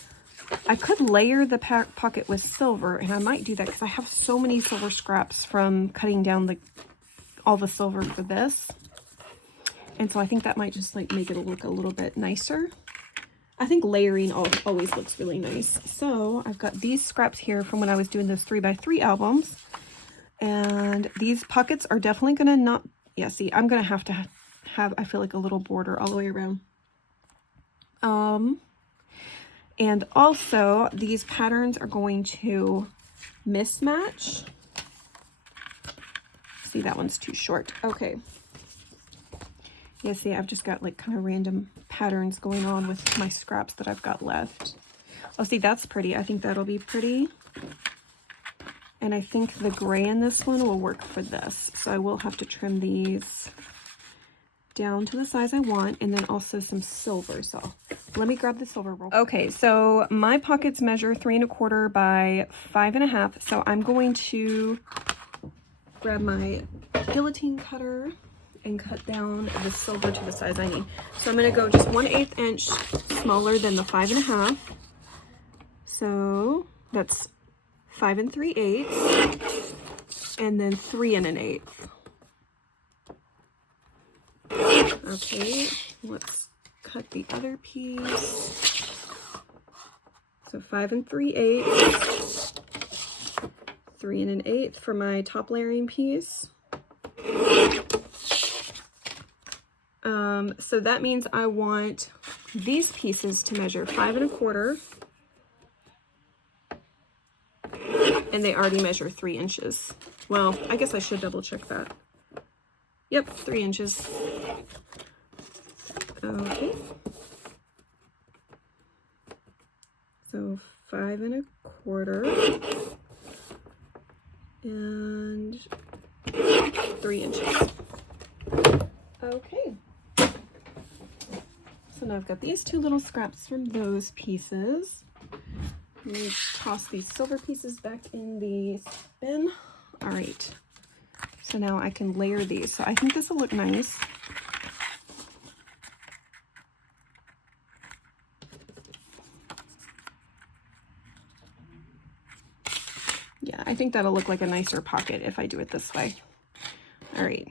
I could layer the pocket with silver, and I might do that because I have so many silver scraps from cutting down all the silver for this. And so I think that might just like make it look a little bit nicer. I think layering always looks really nice. So I've got these scraps here from when I was doing those 3x3 albums. And these pockets are definitely going to not, yeah, see, I'm going to have, I feel like, a little border all the way around. And also these patterns are going to mismatch. See, that one's too short. Okay. Yeah, see, I've just got like kind of random patterns going on with my scraps that I've got left. Oh, see, that's pretty. I think that'll be pretty. And I think the gray in this one will work for this. So I will have to trim these down to the size I want, and then also some silver. So let me grab the silver roll. Okay, so my pockets measure 3 1/4 by 5 1/2. So I'm going to grab my guillotine cutter and cut down the silver to the size I need. So I'm going to go just 1/8 inch smaller than the 5 1/2. So that's 5 3/8, and then 3 1/8. Okay, let's cut the other piece. So 5 3/8, 3 1/8 for my top layering piece. So that means I want these pieces to measure 5 1/4, and they already measure 3 inches. Well, I guess I should double check that. Yep, 3 inches. Okay. So 5 1/4 and 3 inches. Okay. So now I've got these two little scraps from those pieces. Let me toss these silver pieces back in the bin. All right. So now I can layer these. So I think this will look nice. Yeah, I think that'll look like a nicer pocket if I do it this way. All right.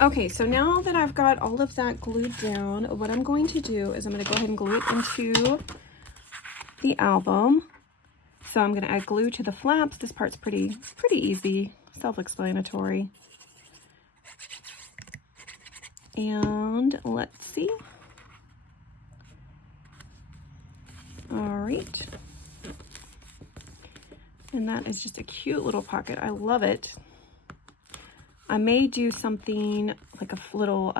Okay, so now that I've got all of that glued down, what I'm going to do is I'm going to go ahead and glue it into the album. So I'm going to add glue to the flaps. This part's pretty easy, self-explanatory. And let's see. All right. And that is just a cute little pocket. I love it. I may do something like a little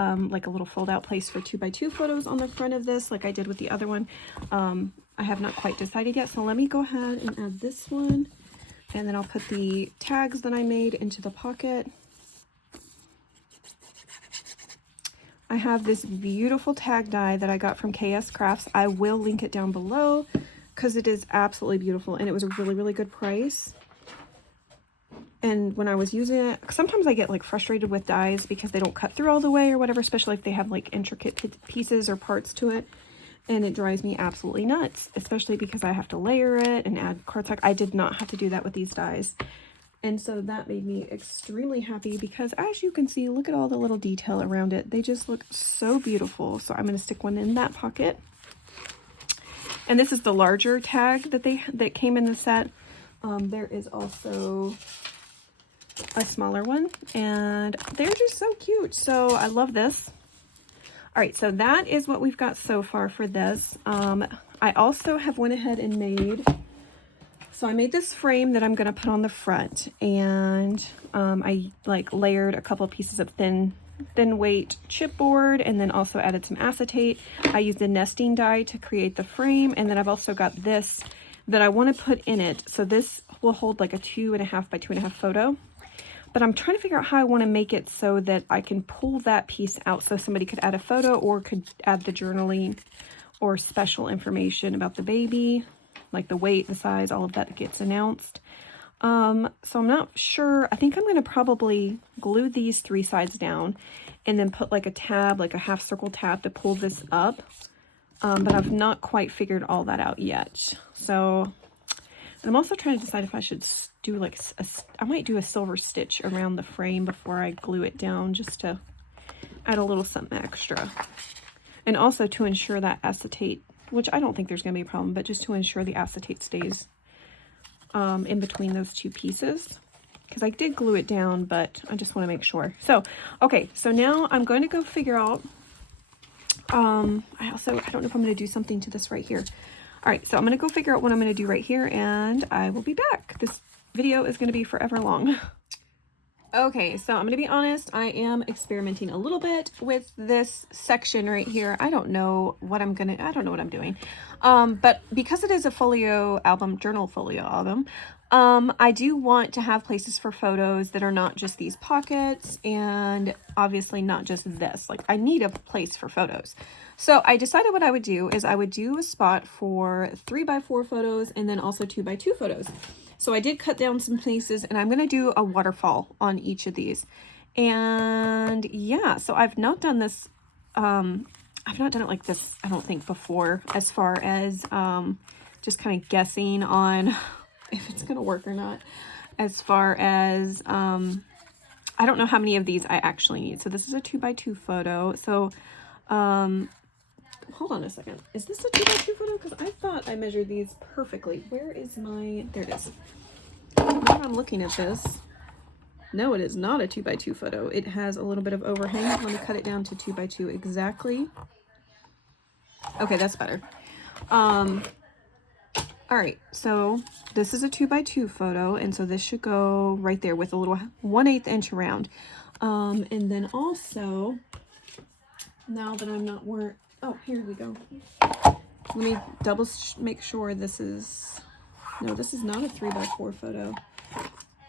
fold out place for 2x2 photos on the front of this, like I did with the other one. I have not quite decided yet. So let me go ahead and add this one, and then I'll put the tags that I made into the pocket. I have this beautiful tag die that I got from KS Crafts. I will link it down below because it is absolutely beautiful, and it was a really good price. And when I was using it, sometimes I get like frustrated with dies because they don't cut through all the way or whatever, especially if they have like intricate pieces or parts to it. And it drives me absolutely nuts, especially because I have to layer it and add cardstock. I did not have to do that with these dies. And so that made me extremely happy because, as you can see, look at all the little detail around it. They just look so beautiful. So I'm going to stick one in that pocket. And this is the larger tag that came in the set. There is also a smaller one, and they're just so cute. So I love this. All right, so that is what we've got so far for this. I also have went ahead and I made this frame that I'm going to put on the front, and I like layered a couple pieces of thin weight chipboard, and then also added some acetate. I used the nesting die to create the frame, and then I've also got this that I want to put in it. So this will hold like a 2.5 by 2.5 photo. But I'm trying to figure out how I want to make it so that I can pull that piece out so somebody could add a photo or could add the journaling or special information about the baby, like the weight, the size, all of that gets announced. So I'm not sure. I think I'm going to probably glue these 3 sides down and then put like a tab, like a half circle tab to pull this up. But I've not quite figured all that out yet. So I'm also trying to decide if I should do like I might do a silver stitch around the frame before I glue it down, just to add a little something extra. And also to ensure that acetate, which I don't think there's going to be a problem, but just to ensure the acetate stays in between those 2 pieces. Because I did glue it down, but I just want to make sure. So, okay, so now I'm going to go figure out, I don't know if I'm going to do something to this right here. All right, so I'm going to go figure out what I'm going to do right here, and I will be back. This video is going to be forever long. Okay, so I'm going to be honest, I am experimenting a little bit with this section right here. I don't know what I'm doing. But because it is a folio album, journal folio album, I do want to have places for photos that are not just these pockets, and obviously not just this. Like, I need a place for photos. So I decided what I would do is I would do a spot for 3x4 photos and then also 2x2 photos. So I did cut down some places, and I'm going to do a waterfall on each of these. And yeah, so I've not done this, I've not done it like this, I don't think, before, as far as just kind of guessing on if it's going to work or not. As far as, I don't know how many of these I actually need. So this is a 2x2 photo. So, hold on a second. Is this a 2x2 photo? Because I thought I measured these perfectly. Where is my, there it is. Now I'm looking at this. No, it is not a 2x2 photo. It has a little bit of overhang. Let me cut it down to 2x2 exactly. Okay, that's better. All right, so this is a 2x2 photo, and so this should go right there with a little 1/8 inch around. And then also, now that I'm not wearing, oh, here we go. Let me make sure this is, no, this is not a 3x4 photo.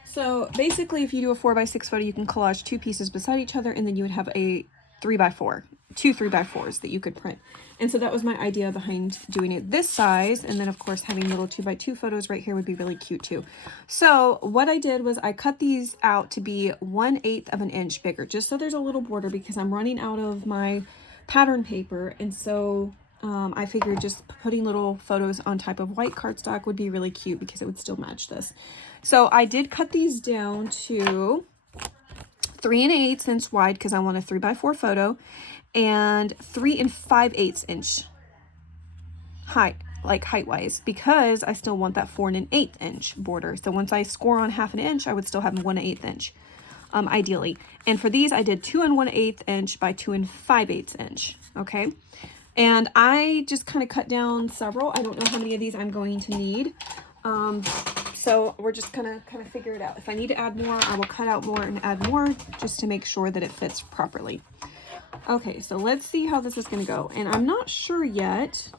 So basically, if you do a 4x6 photo, you can collage 2 pieces beside each other, and then you would have a 3x4, 2 3x4s that you could print. And so that was my idea behind doing it this size. And then of course, having little 2x2 photos right here would be really cute too. So what I did was I cut these out to be 1/8 of an inch bigger, just so there's a little border, because I'm running out of my pattern paper. And so I figured just putting little photos on type of white cardstock would be really cute, because it would still match this. So I did cut these down to 3 1/8 inch wide, because I want a 3x4 photo, and 3 5/8 inch height, like height wise, because I still want that 4 1/8 inch border. So once I score on 1/2 inch, I would still have 1/8 inch, ideally. And for these, I did 2 1/8 inch by 2 5/8 inch. Okay. And I just kind of cut down several. I don't know how many of these I'm going to need. So we're just gonna kind of figure it out. If I need to add more, I will cut out more and add more, just to make sure that it fits properly. Okay, so let's see how this is gonna go. And I'm not sure yet.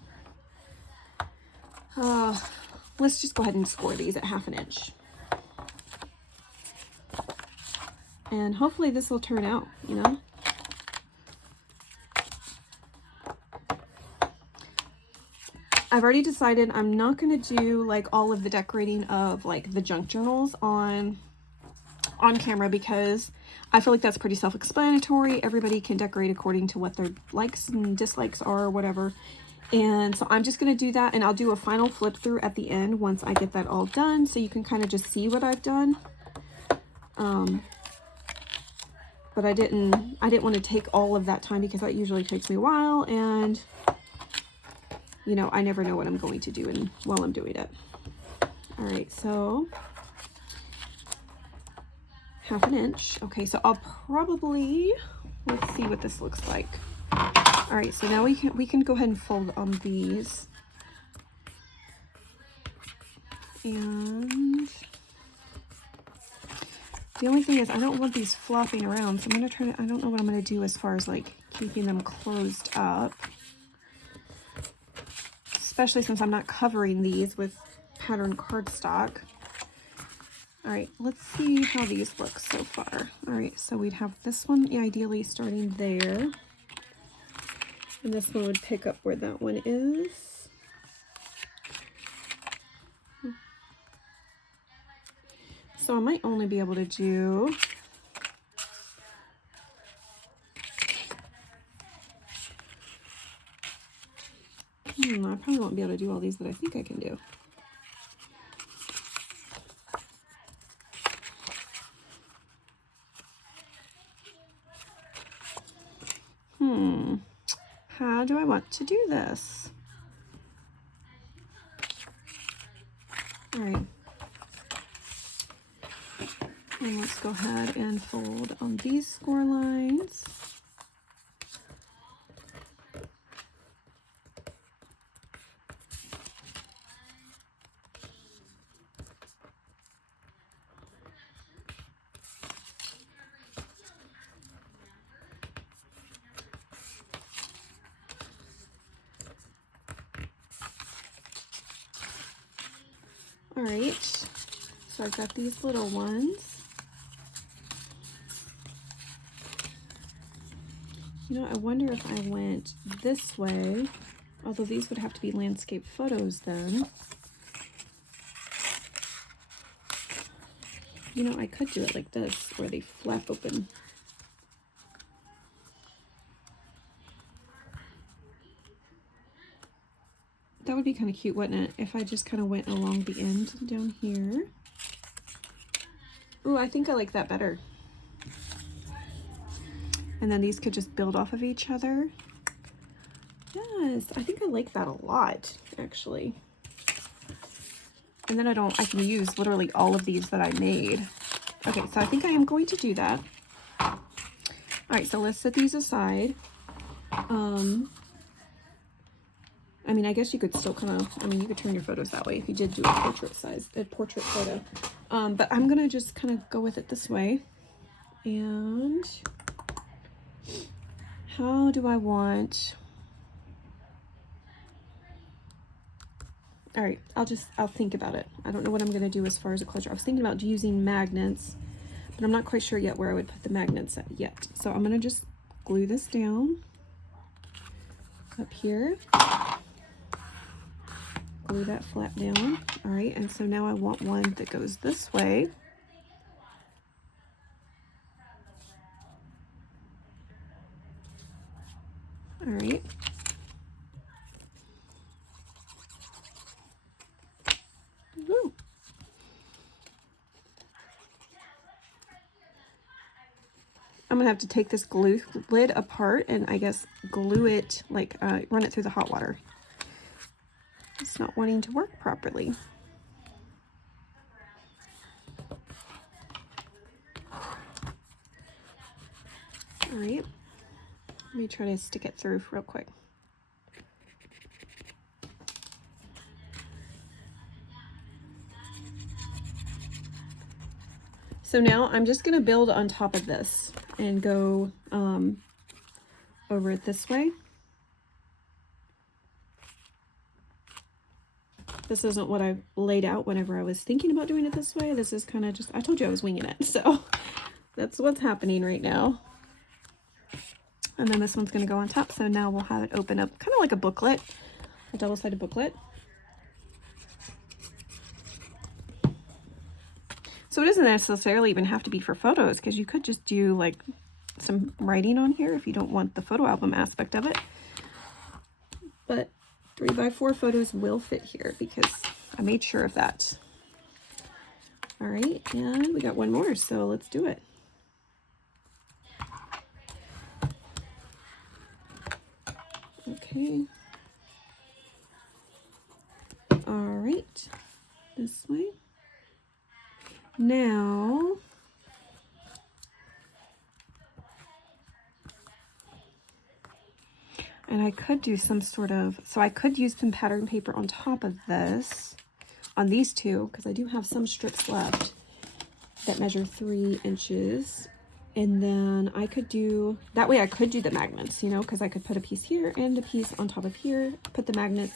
Let's just go ahead and score these at 1/2 inch. And hopefully this will turn out, you know? I've already decided I'm not going to do like all of the decorating of like the junk journals on on camera because I feel like that's pretty self-explanatory. Everybody can decorate according to what their likes and dislikes are or whatever. And so I'm just going to do that, and I'll do a final flip through at the end once I get that all done, so you can kind of just see what I've done. But I didn't want to take all of that time because that usually takes me a while, and you know, I never know what I'm going to do while I'm doing it. All right, so 1/2 inch. Okay, so I'll probably, let's see what this looks like. All right, so now we can go ahead and fold on these. And the only thing is I don't want these flopping around, so I'm gonna try to, I don't know what I'm gonna do as far as like keeping them closed up. Especially since I'm not covering these with pattern cardstock. All right, let's see how these look so far. All right, so we'd have this one ideally starting there. And this one would pick up where that one is. So I might only be able to do I probably won't be able to do all these that I think I can do. How do I want to do this? All right. And let's go ahead and fold on these score lines. All right, so I've got these little ones. You know, I wonder if I went this way, although these would have to be landscape photos then. You know, I could do it like this, where they flap open. That would be kind of cute, wouldn't it? If I just kind of went along the end down here. Ooh, I think I like that better. And then these could just build off of each other. Yes, I think I like that a lot, actually. And then I can use literally all of these that I made. Okay, so I think I am going to do that. All right, so let's set these aside. I mean, I guess you could still kind of, I mean, you could turn your photos that way if you did do a portrait photo. But I'm gonna just kind of go with it this way. And how do I want, all right, I'll think about it. I don't know what I'm gonna do as far as a closure. I was thinking about using magnets, but I'm not quite sure yet where I would put the magnets at yet. So I'm gonna just glue this down up here. Glue that flat down. All right, and so now I want one that goes this way. All right. Woo. I'm gonna have to take this glue lid apart and I guess glue it, like run it through the hot water. It's not wanting to work properly. All right, let me try to stick it through real quick. So now I'm just gonna build on top of this and go over it this way. This isn't what I laid out whenever I was thinking about doing it this way. This is kind of just, I told you I was winging it. So that's what's happening right now. And then this one's going to go on top. So now we'll have it open up kind of like a booklet, a double-sided booklet. So it doesn't necessarily even have to be for photos, because you could just do like some writing on here if you don't want the photo album aspect of it. But 3x4 photos will fit here because I made sure of that. All right, and we got one more, so let's do it. Okay. All right, this way. Now, and I could do some sort of, so I could use some pattern paper on top of this, on these two, because I do have some strips left that measure 3 inches. And then I could do, that way I could do the magnets, you know, because I could put a piece here and a piece on top of here, put the magnets.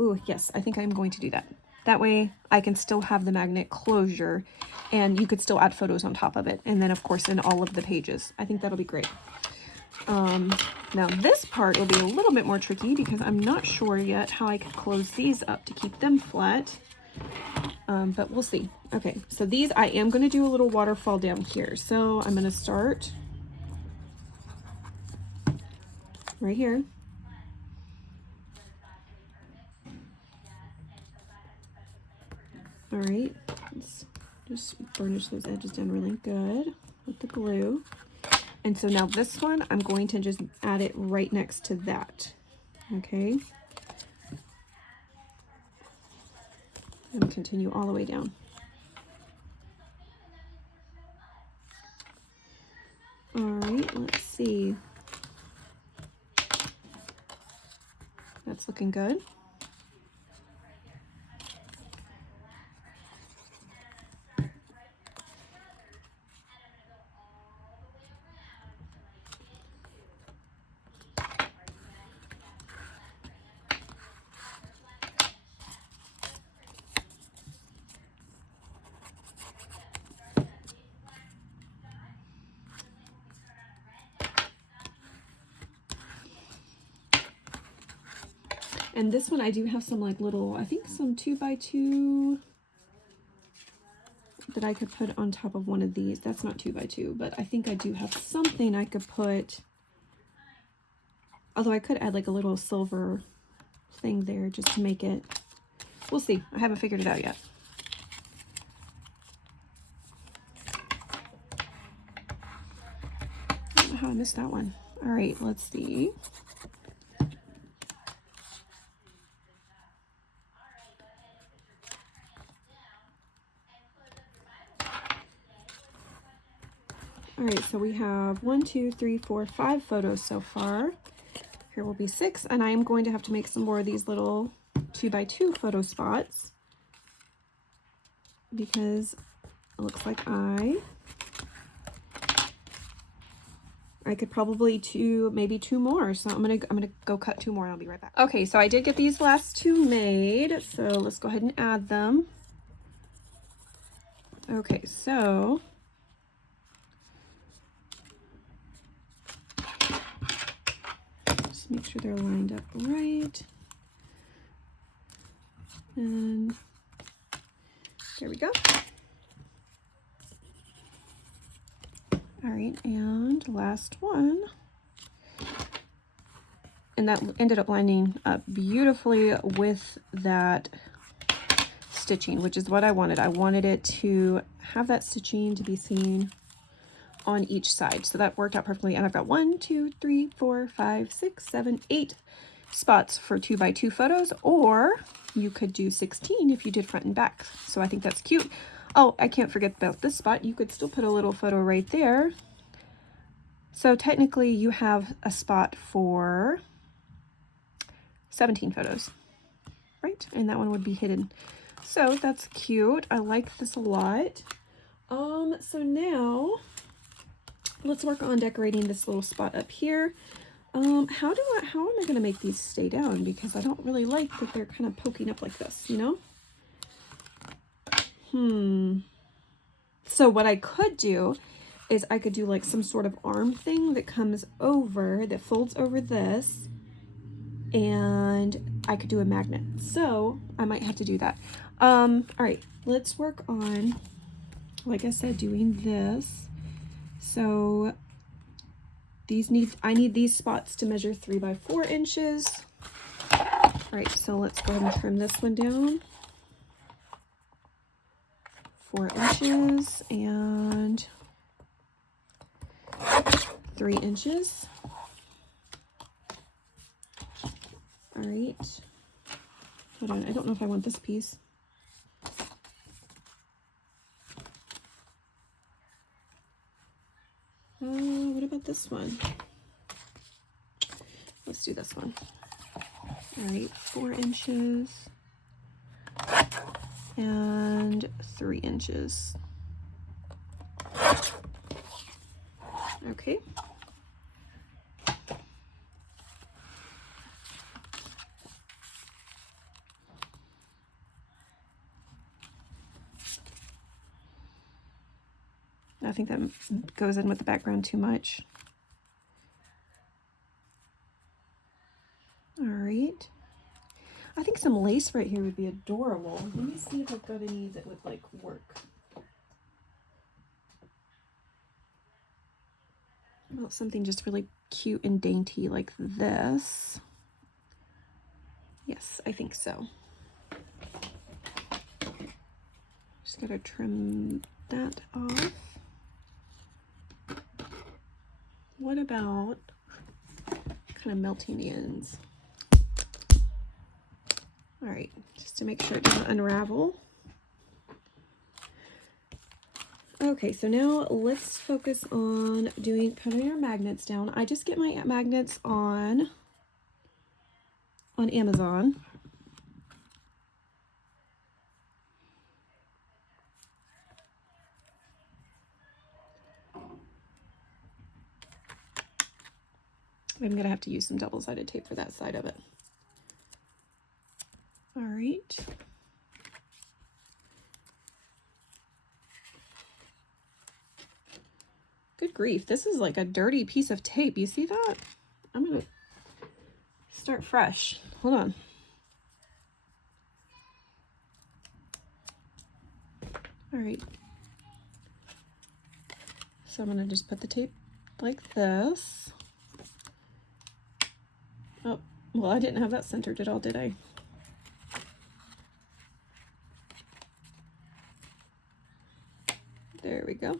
Ooh, yes, I think I'm going to do that. That way I can still have the magnet closure and you could still add photos on top of it. And then of course in all of the pages. I think that'll be great. Now this part will be a little bit more tricky because I'm not sure yet how I could close these up to keep them flat. But we'll see. Okay, so these I am going to do a little waterfall down here. So I'm going to start right here. All right, let's just burnish those edges down really good with the glue. And so now this one, I'm going to just add it right next to that. Okay. And continue all the way down. All right, let's see. That's looking good. And this one I do have some like little, I think some 2x2 that I could put on top of one of these. That's not 2x2, but I think I do have something I could put, although I could add like a little silver thing there just to make it, we'll see. I haven't figured it out yet. I don't know how I missed that one. All right, let's see. All right, so we have 1, 2, 3, 4, 5 photos so far. Here will be 6, and I am going to have to make some more of these little 2x2 photo spots because it looks like I could probably maybe 2 more. So I'm gonna go cut 2 more and I'll be right back. Okay, so I did get these last 2 made, so let's go ahead and add them. Okay, so make sure they're lined up right. And there we go. All right, and last one. And that ended up lining up beautifully with that stitching, which is what I wanted. I wanted it to have that stitching to be seen on each side. So that worked out perfectly. And I've got 1, 2, 3, 4, 5, 6, 7, 8 spots for 2x2 photos, or you could do 16 if you did front and back. So I think that's cute. Oh, I can't forget about this spot. You could still put a little photo right there. So technically you have a spot for 17 photos, right? And that one would be hidden. So that's cute. I like this a lot. So now let's work on decorating this little spot up here. How am I going to make these stay down? Because I don't really like that they're kind of poking up like this, you know? So what I could do is I could do like some sort of arm thing that comes over, that folds over this, and I could do a magnet. So I might have to do that. All right, let's work on like I said, doing this. So I need these spots to measure 3 by 4 inches. All right, so let's go ahead and trim this one down. 4 inches and 3 inches. All right. Hold on, I don't know if I want this piece. What about this one? Let's do this one. All right, 4 inches and 3 inches. Okay. I think that goes in with the background too much. All right. I think some lace right here would be adorable. Let me see if I've got any that would like work. Well, something just really cute and dainty like this. Yes, I think so. Just gotta trim that off. What about kind of melting the ends? All right, just to make sure it doesn't unravel. Okay, so now let's focus on putting our magnets down. I just get my magnets on Amazon. I'm gonna have to use some double-sided tape for that side of it. All right. Good grief, this is like a dirty piece of tape. You see that? I'm gonna start fresh. Hold on. All right. So I'm gonna just put the tape like this. Oh, well, I didn't have that centered at all, did I? There we go.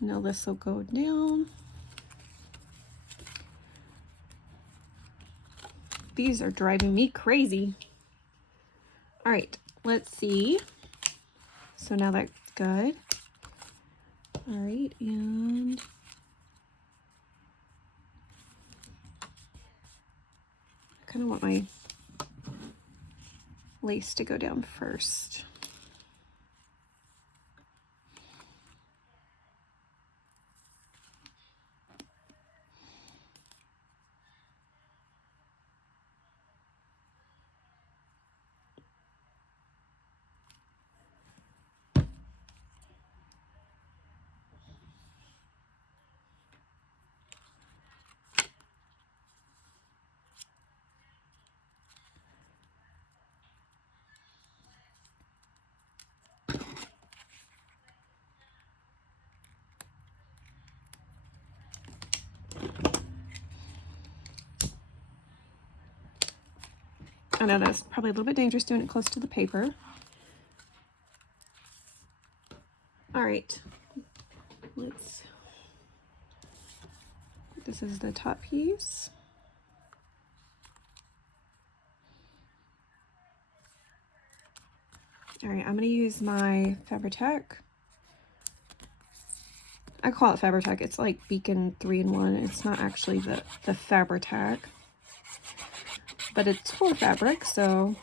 Now this will go down. These are driving me crazy. All right, let's see. So now that's good. All right, and I kind of want my lace to go down first. I know that's probably a little bit dangerous doing it close to the paper. All right, this is the top piece. All right, I'm gonna use my Fabri-Tac. I call it Fabri-Tac. It's like Beacon 3-in-1. It's not actually the Fabri-Tac, but it's full fabric, so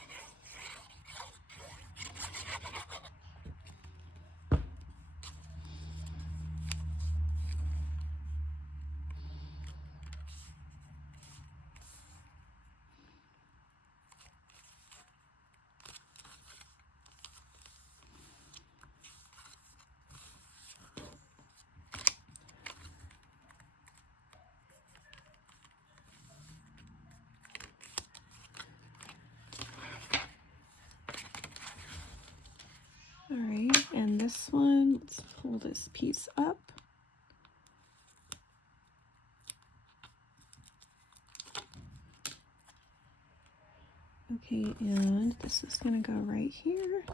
Let's pull this piece up. Okay, and this is going to go right here.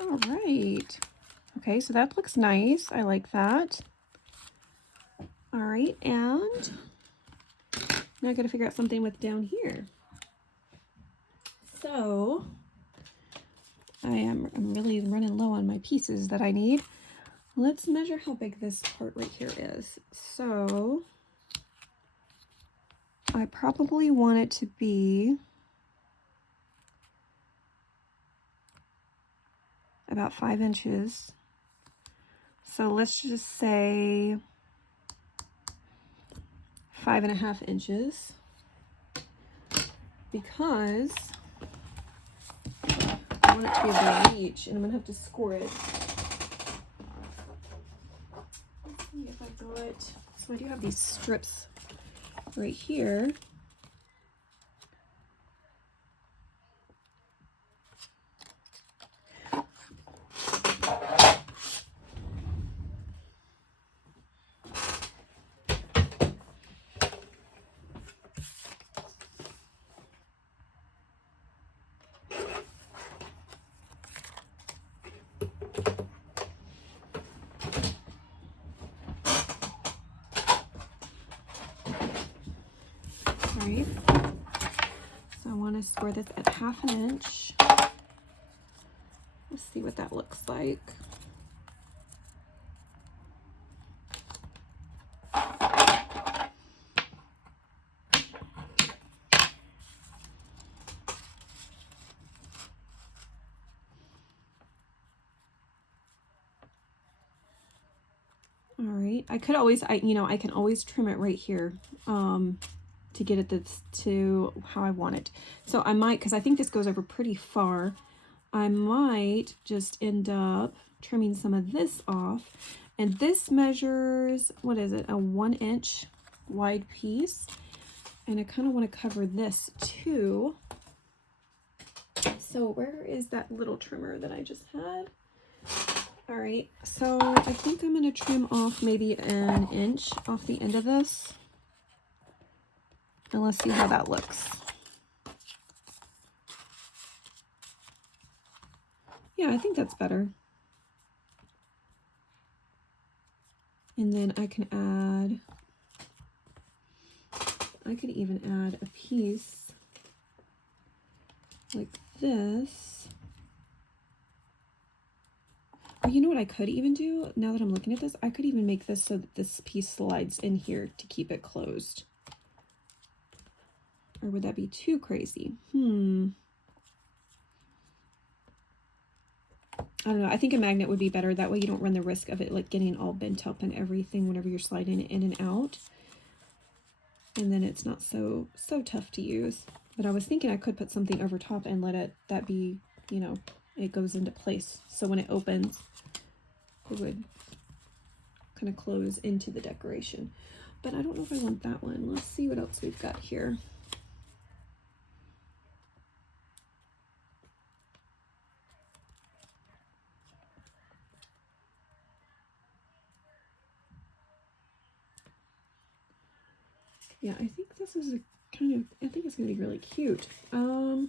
All right. Okay, so that looks nice. I like that. All right, and now I got to figure out something with down here. So I'm really running low on my pieces that I need. Let's measure how big this part right here is. So I probably want it to be about 5 inches. So let's just say 5.5 inches, because I want it to be able to reach, and I'm gonna have to score it. Let's see if I got, so I do have these strips right here. Right. So I want to score this at 1/2 inch. Let's see what that looks like. All right. I could always, I can always trim it right here. To get it to how I want it. So I might, because I think this goes over pretty far, I might just end up trimming some of this off. And this measures, what is it, a 1 inch wide piece. And I kind of want to cover this too. So where is that little trimmer that I just had? All right, so I think I'm going to trim off maybe 1 inch off the end of this. And let's see how that looks. Yeah, I think that's better. And then I could even add a piece like this. Or you know what I could even do, now that I'm looking at this, I could even make this so that this piece slides in here to keep it closed. Or would that be too crazy? I don't know. I think a magnet would be better. That way you don't run the risk of it like getting all bent up and everything whenever you're sliding it in and out. And then it's not so tough to use. But I was thinking I could put something over top and let that be, it goes into place. So when it opens, it would kind of close into the decoration. But I don't know if I want that one. Let's see what else we've got here. Yeah, I think this is I think it's going to be really cute. Yeah,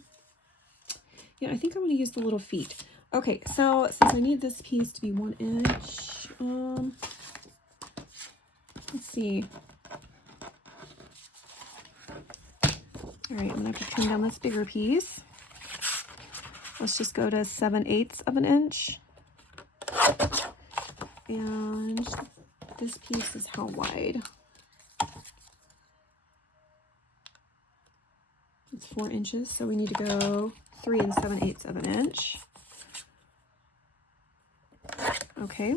I think I want to use the little feet. Okay, so since I need this piece to be 1 inch, let's see. All right, I'm going to have to trim down this bigger piece. Let's just go to 7/8 of an inch. And this piece is how wide? It's 4 inches, so we need to go 3 7/8 of an inch. Okay.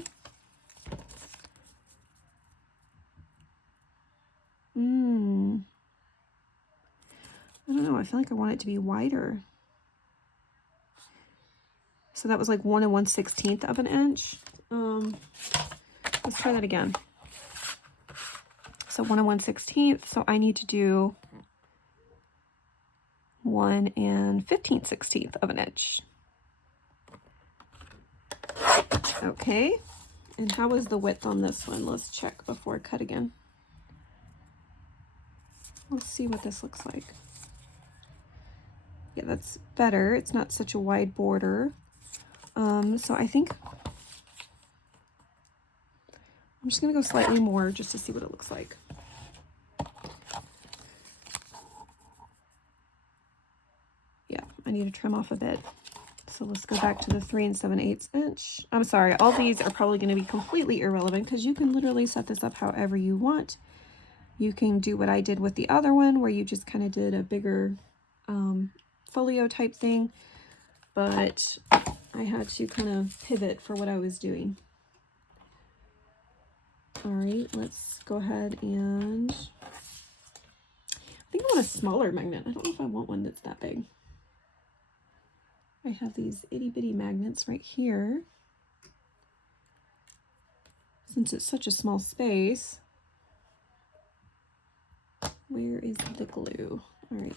I feel like I want it to be wider. So that was like 1 1/16 of an inch. Let's try that again. So 1 1/16. So I need to do 1 15/16 of an inch. Okay. And how is the width on this one? Let's check before I cut again. Let's see what this looks like. Yeah, that's better. It's not such a wide border. So I think I'm just gonna go slightly more just to see what it looks like. Yeah, I need to trim off a bit. So let's go back to the 3 7/8 inch. I'm sorry, all these are probably going to be completely irrelevant because you can literally set this up however you want. You can do what I did with the other one where you just kind of did a bigger folio type thing, but I had to kind of pivot for what I was doing. All right, let's go ahead and I think I want a smaller magnet. I don't know if I want one that's that big. I have these itty bitty magnets right here. Since it's such a small space, where is the glue? All right.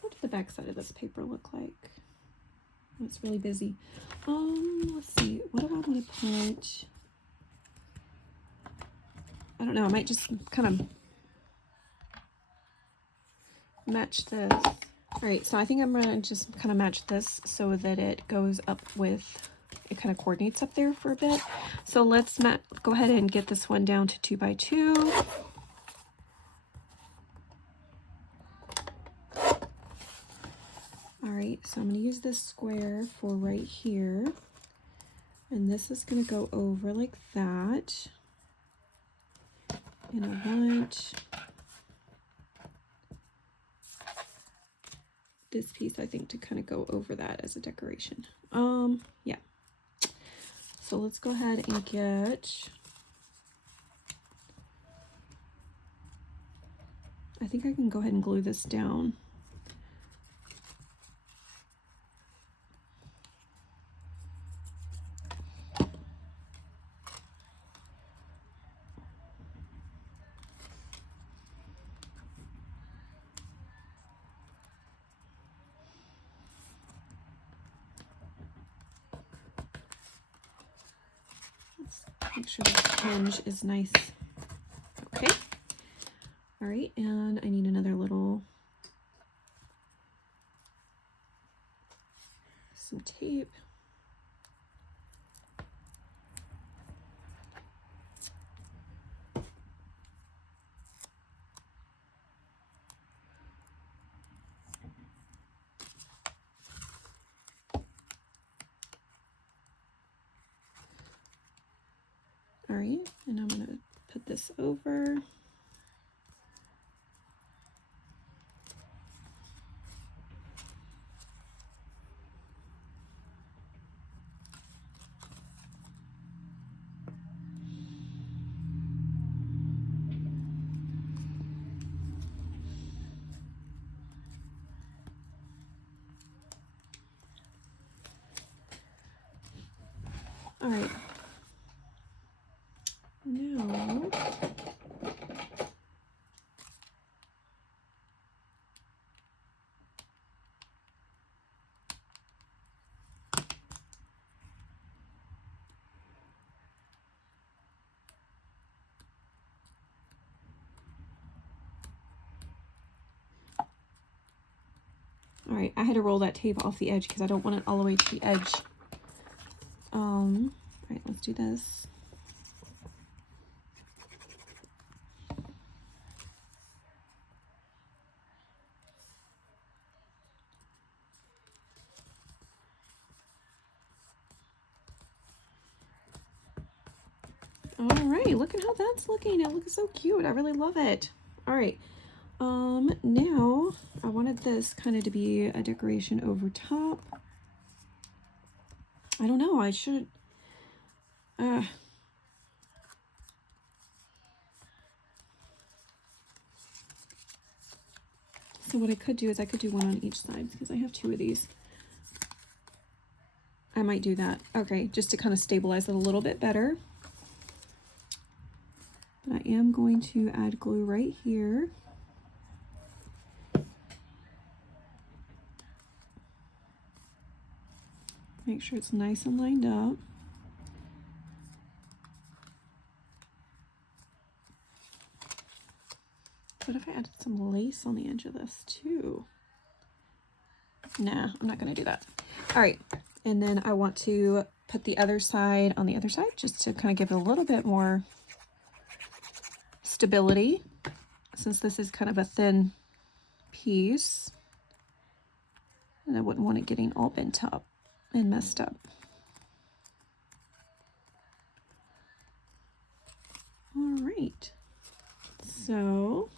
What does the back side of this paper look like? It's really busy. Let's see. What do I want to put? I don't know. I might just kind of match this. All right. So I think I'm going to just kind of match this so that it goes up with, it kind of coordinates up there for a bit. So let's go ahead and get this one down to 2 by 2. All right, so I'm going to use this square for right here, and this is going to go over like that, and I want this piece, I think, to kind of go over that as a decoration. Yeah, so let's go ahead and get, I think I can go ahead and glue this down. Make sure the hinge is nice. Okay. All right, and I need another little, some tape. All right, and I'm going to put this over. All right. Now, all right, I had to roll that tape off the edge because I don't want it all the way to the edge. All right, let's do this. All right, look at how that's looking. It looks so cute. I really love it. All right. Now I wanted this kind of to be a decoration over top. I don't know. I should, so what I could do is I could do one on each side because I have 2 of these. I might do that. Okay, just to kind of stabilize it a little bit better. But I am going to add glue right here. Make sure it's nice and lined up. What if I added some lace on the edge of this too? Nah, I'm not gonna do that. All right, and then I want to put the other side on the other side just to kind of give it a little bit more stability, since this is kind of a thin piece. And I wouldn't want it getting all bent up and messed up. All right, so,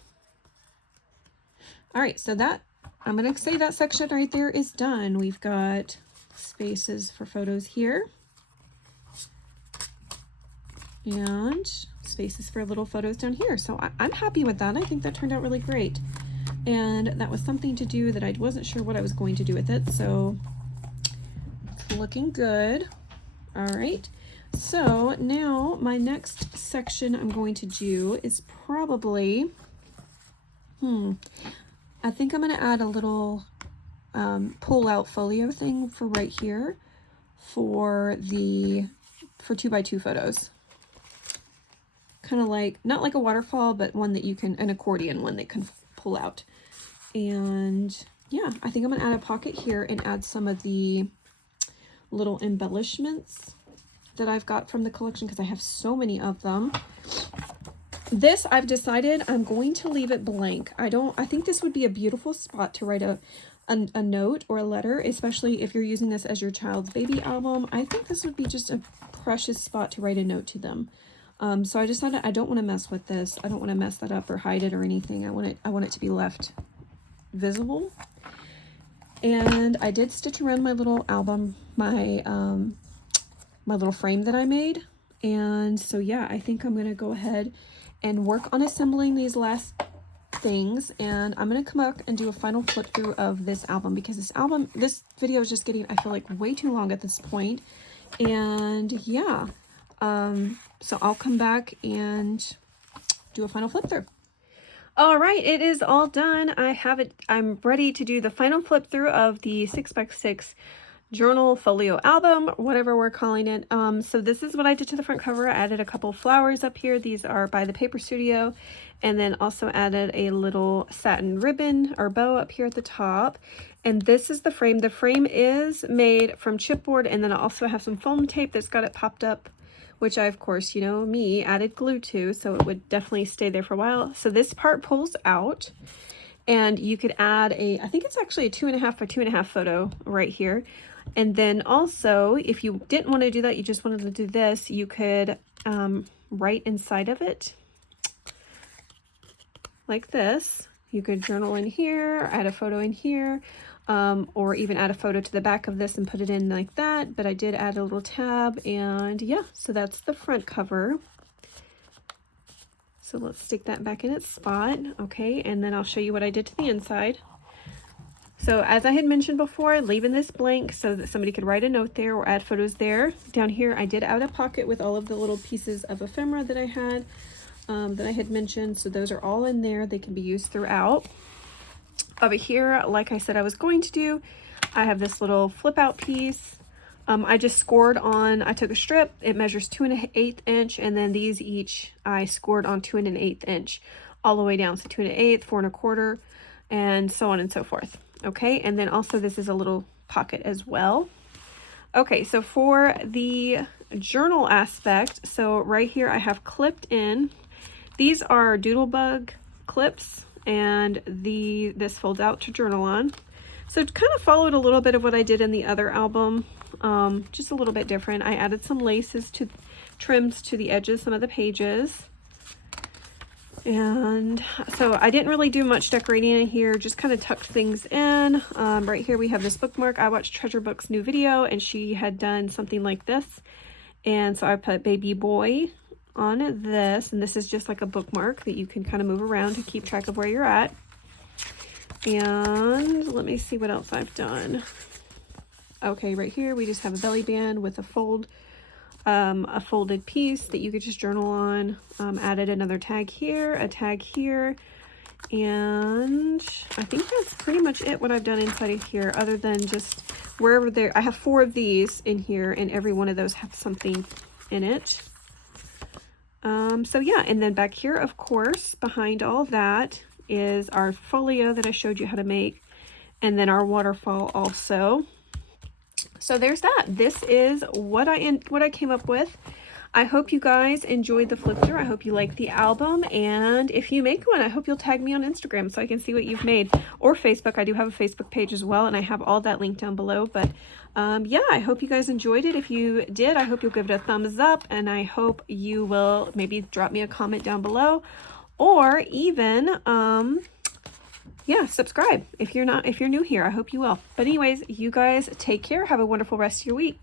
all right, so that, I'm gonna say that section right there is done. We've got spaces for photos here and spaces for little photos down here. So I'm happy with that. I think that turned out really great. And that was something to do that I wasn't sure what I was going to do with it. So it's looking good. All right. So now my next section I'm going to do is probably, I think I'm going to add a little pull out folio thing for right here for 2x2 photos. Kind of like, not like a waterfall, but one that you can, an accordion one that can pull out. And yeah, I think I'm gonna add a pocket here and add some of the little embellishments that I've got from the collection because I have so many of them. This, I've decided I'm going to leave it blank. I think this would be a beautiful spot to write a note or a letter, especially if you're using this as your child's baby album. I think this would be just a precious spot to write a note to them. So I decided I don't want to mess with this. I don't want to mess that up or hide it or anything. I want it to be left visible. And I did stitch around my little album, my little frame that I made. And so yeah, I think I'm going to go ahead and work on assembling these last things, and I'm going to come back and do a final flip through of this album because this video is just getting, I feel like, way too long at this point. And yeah, so I'll come back and do a final flip through. All right, it is all done. I have it. I'm ready to do the final flip through of the 6x6 journal folio album, whatever we're calling it. So this is what I did to the front cover. I added a couple flowers up here. These are by the Paper Studio, and then also added a little satin ribbon or bow up here at the top. And this is the frame. The frame is made from chipboard, and then I also have some foam tape that's got it popped up, which I, of course, you know me, added glue to, so it would definitely stay there for a while. So this part pulls out, and you could add I think it's actually a 2.5 by 2.5 photo right here. And then also, if you didn't want to do that, you just wanted to do this, you could write inside of it like this. You could journal in here, add a photo in here, or even add a photo to the back of this and put it in like that. But I did add a little tab, and yeah, so that's the front cover. So let's stick that back in its spot. Okay, and then I'll show you what I did to the inside. So as I had mentioned before, leaving this blank so that somebody could write a note there or add photos there. Down here, I did add a pocket with all of the little pieces of ephemera that I had mentioned. So those are all in there. They can be used throughout. Over here, like I said I was going to do, I have this little flip out piece. I just scored on, I took a strip, it measures 2 1/8 inch, and then these each I scored on 2 1/8 inch all the way down. So 2 1/8, 4 1/4, and so on and so forth. Okay, and then also this is a little pocket as well. Okay, so for the journal aspect, so right here I have clipped in, these are Doodlebug clips, and this folds out to journal on. So it kind of followed a little bit of what I did in the other album, just a little bit different. I added some laces trims to the edges, some of the pages. And so I didn't really do much decorating in here, just kind of tucked things in. Right here we have this bookmark. I watched Treasure Book's new video and she had done something like this. And so I put baby boy on this, and this is just like a bookmark that you can kind of move around to keep track of where you're at. And let me see what else I've done. Okay, right here we just have a belly band with a folded piece that you could just journal on. Added another tag here, a tag here, and I think that's pretty much it what I've done inside of here, other than just wherever there, I have 4 of these in here and every one of those have something in it. So yeah, and then back here, of course, behind all that is our folio that I showed you how to make, and then our waterfall also. So there's that. This is what I came up with. I hope you guys enjoyed the flip through. I hope you liked the album, and if you make one, I hope you'll tag me on Instagram so I can see what you've made, or Facebook. I do have a Facebook page as well, and I have all that linked down below. But yeah, I hope you guys enjoyed it. If you did, I hope you'll give it a thumbs up, and I hope you will maybe drop me a comment down below, or even yeah, subscribe if you're new here. I hope you will. But anyways, you guys take care. Have a wonderful rest of your week.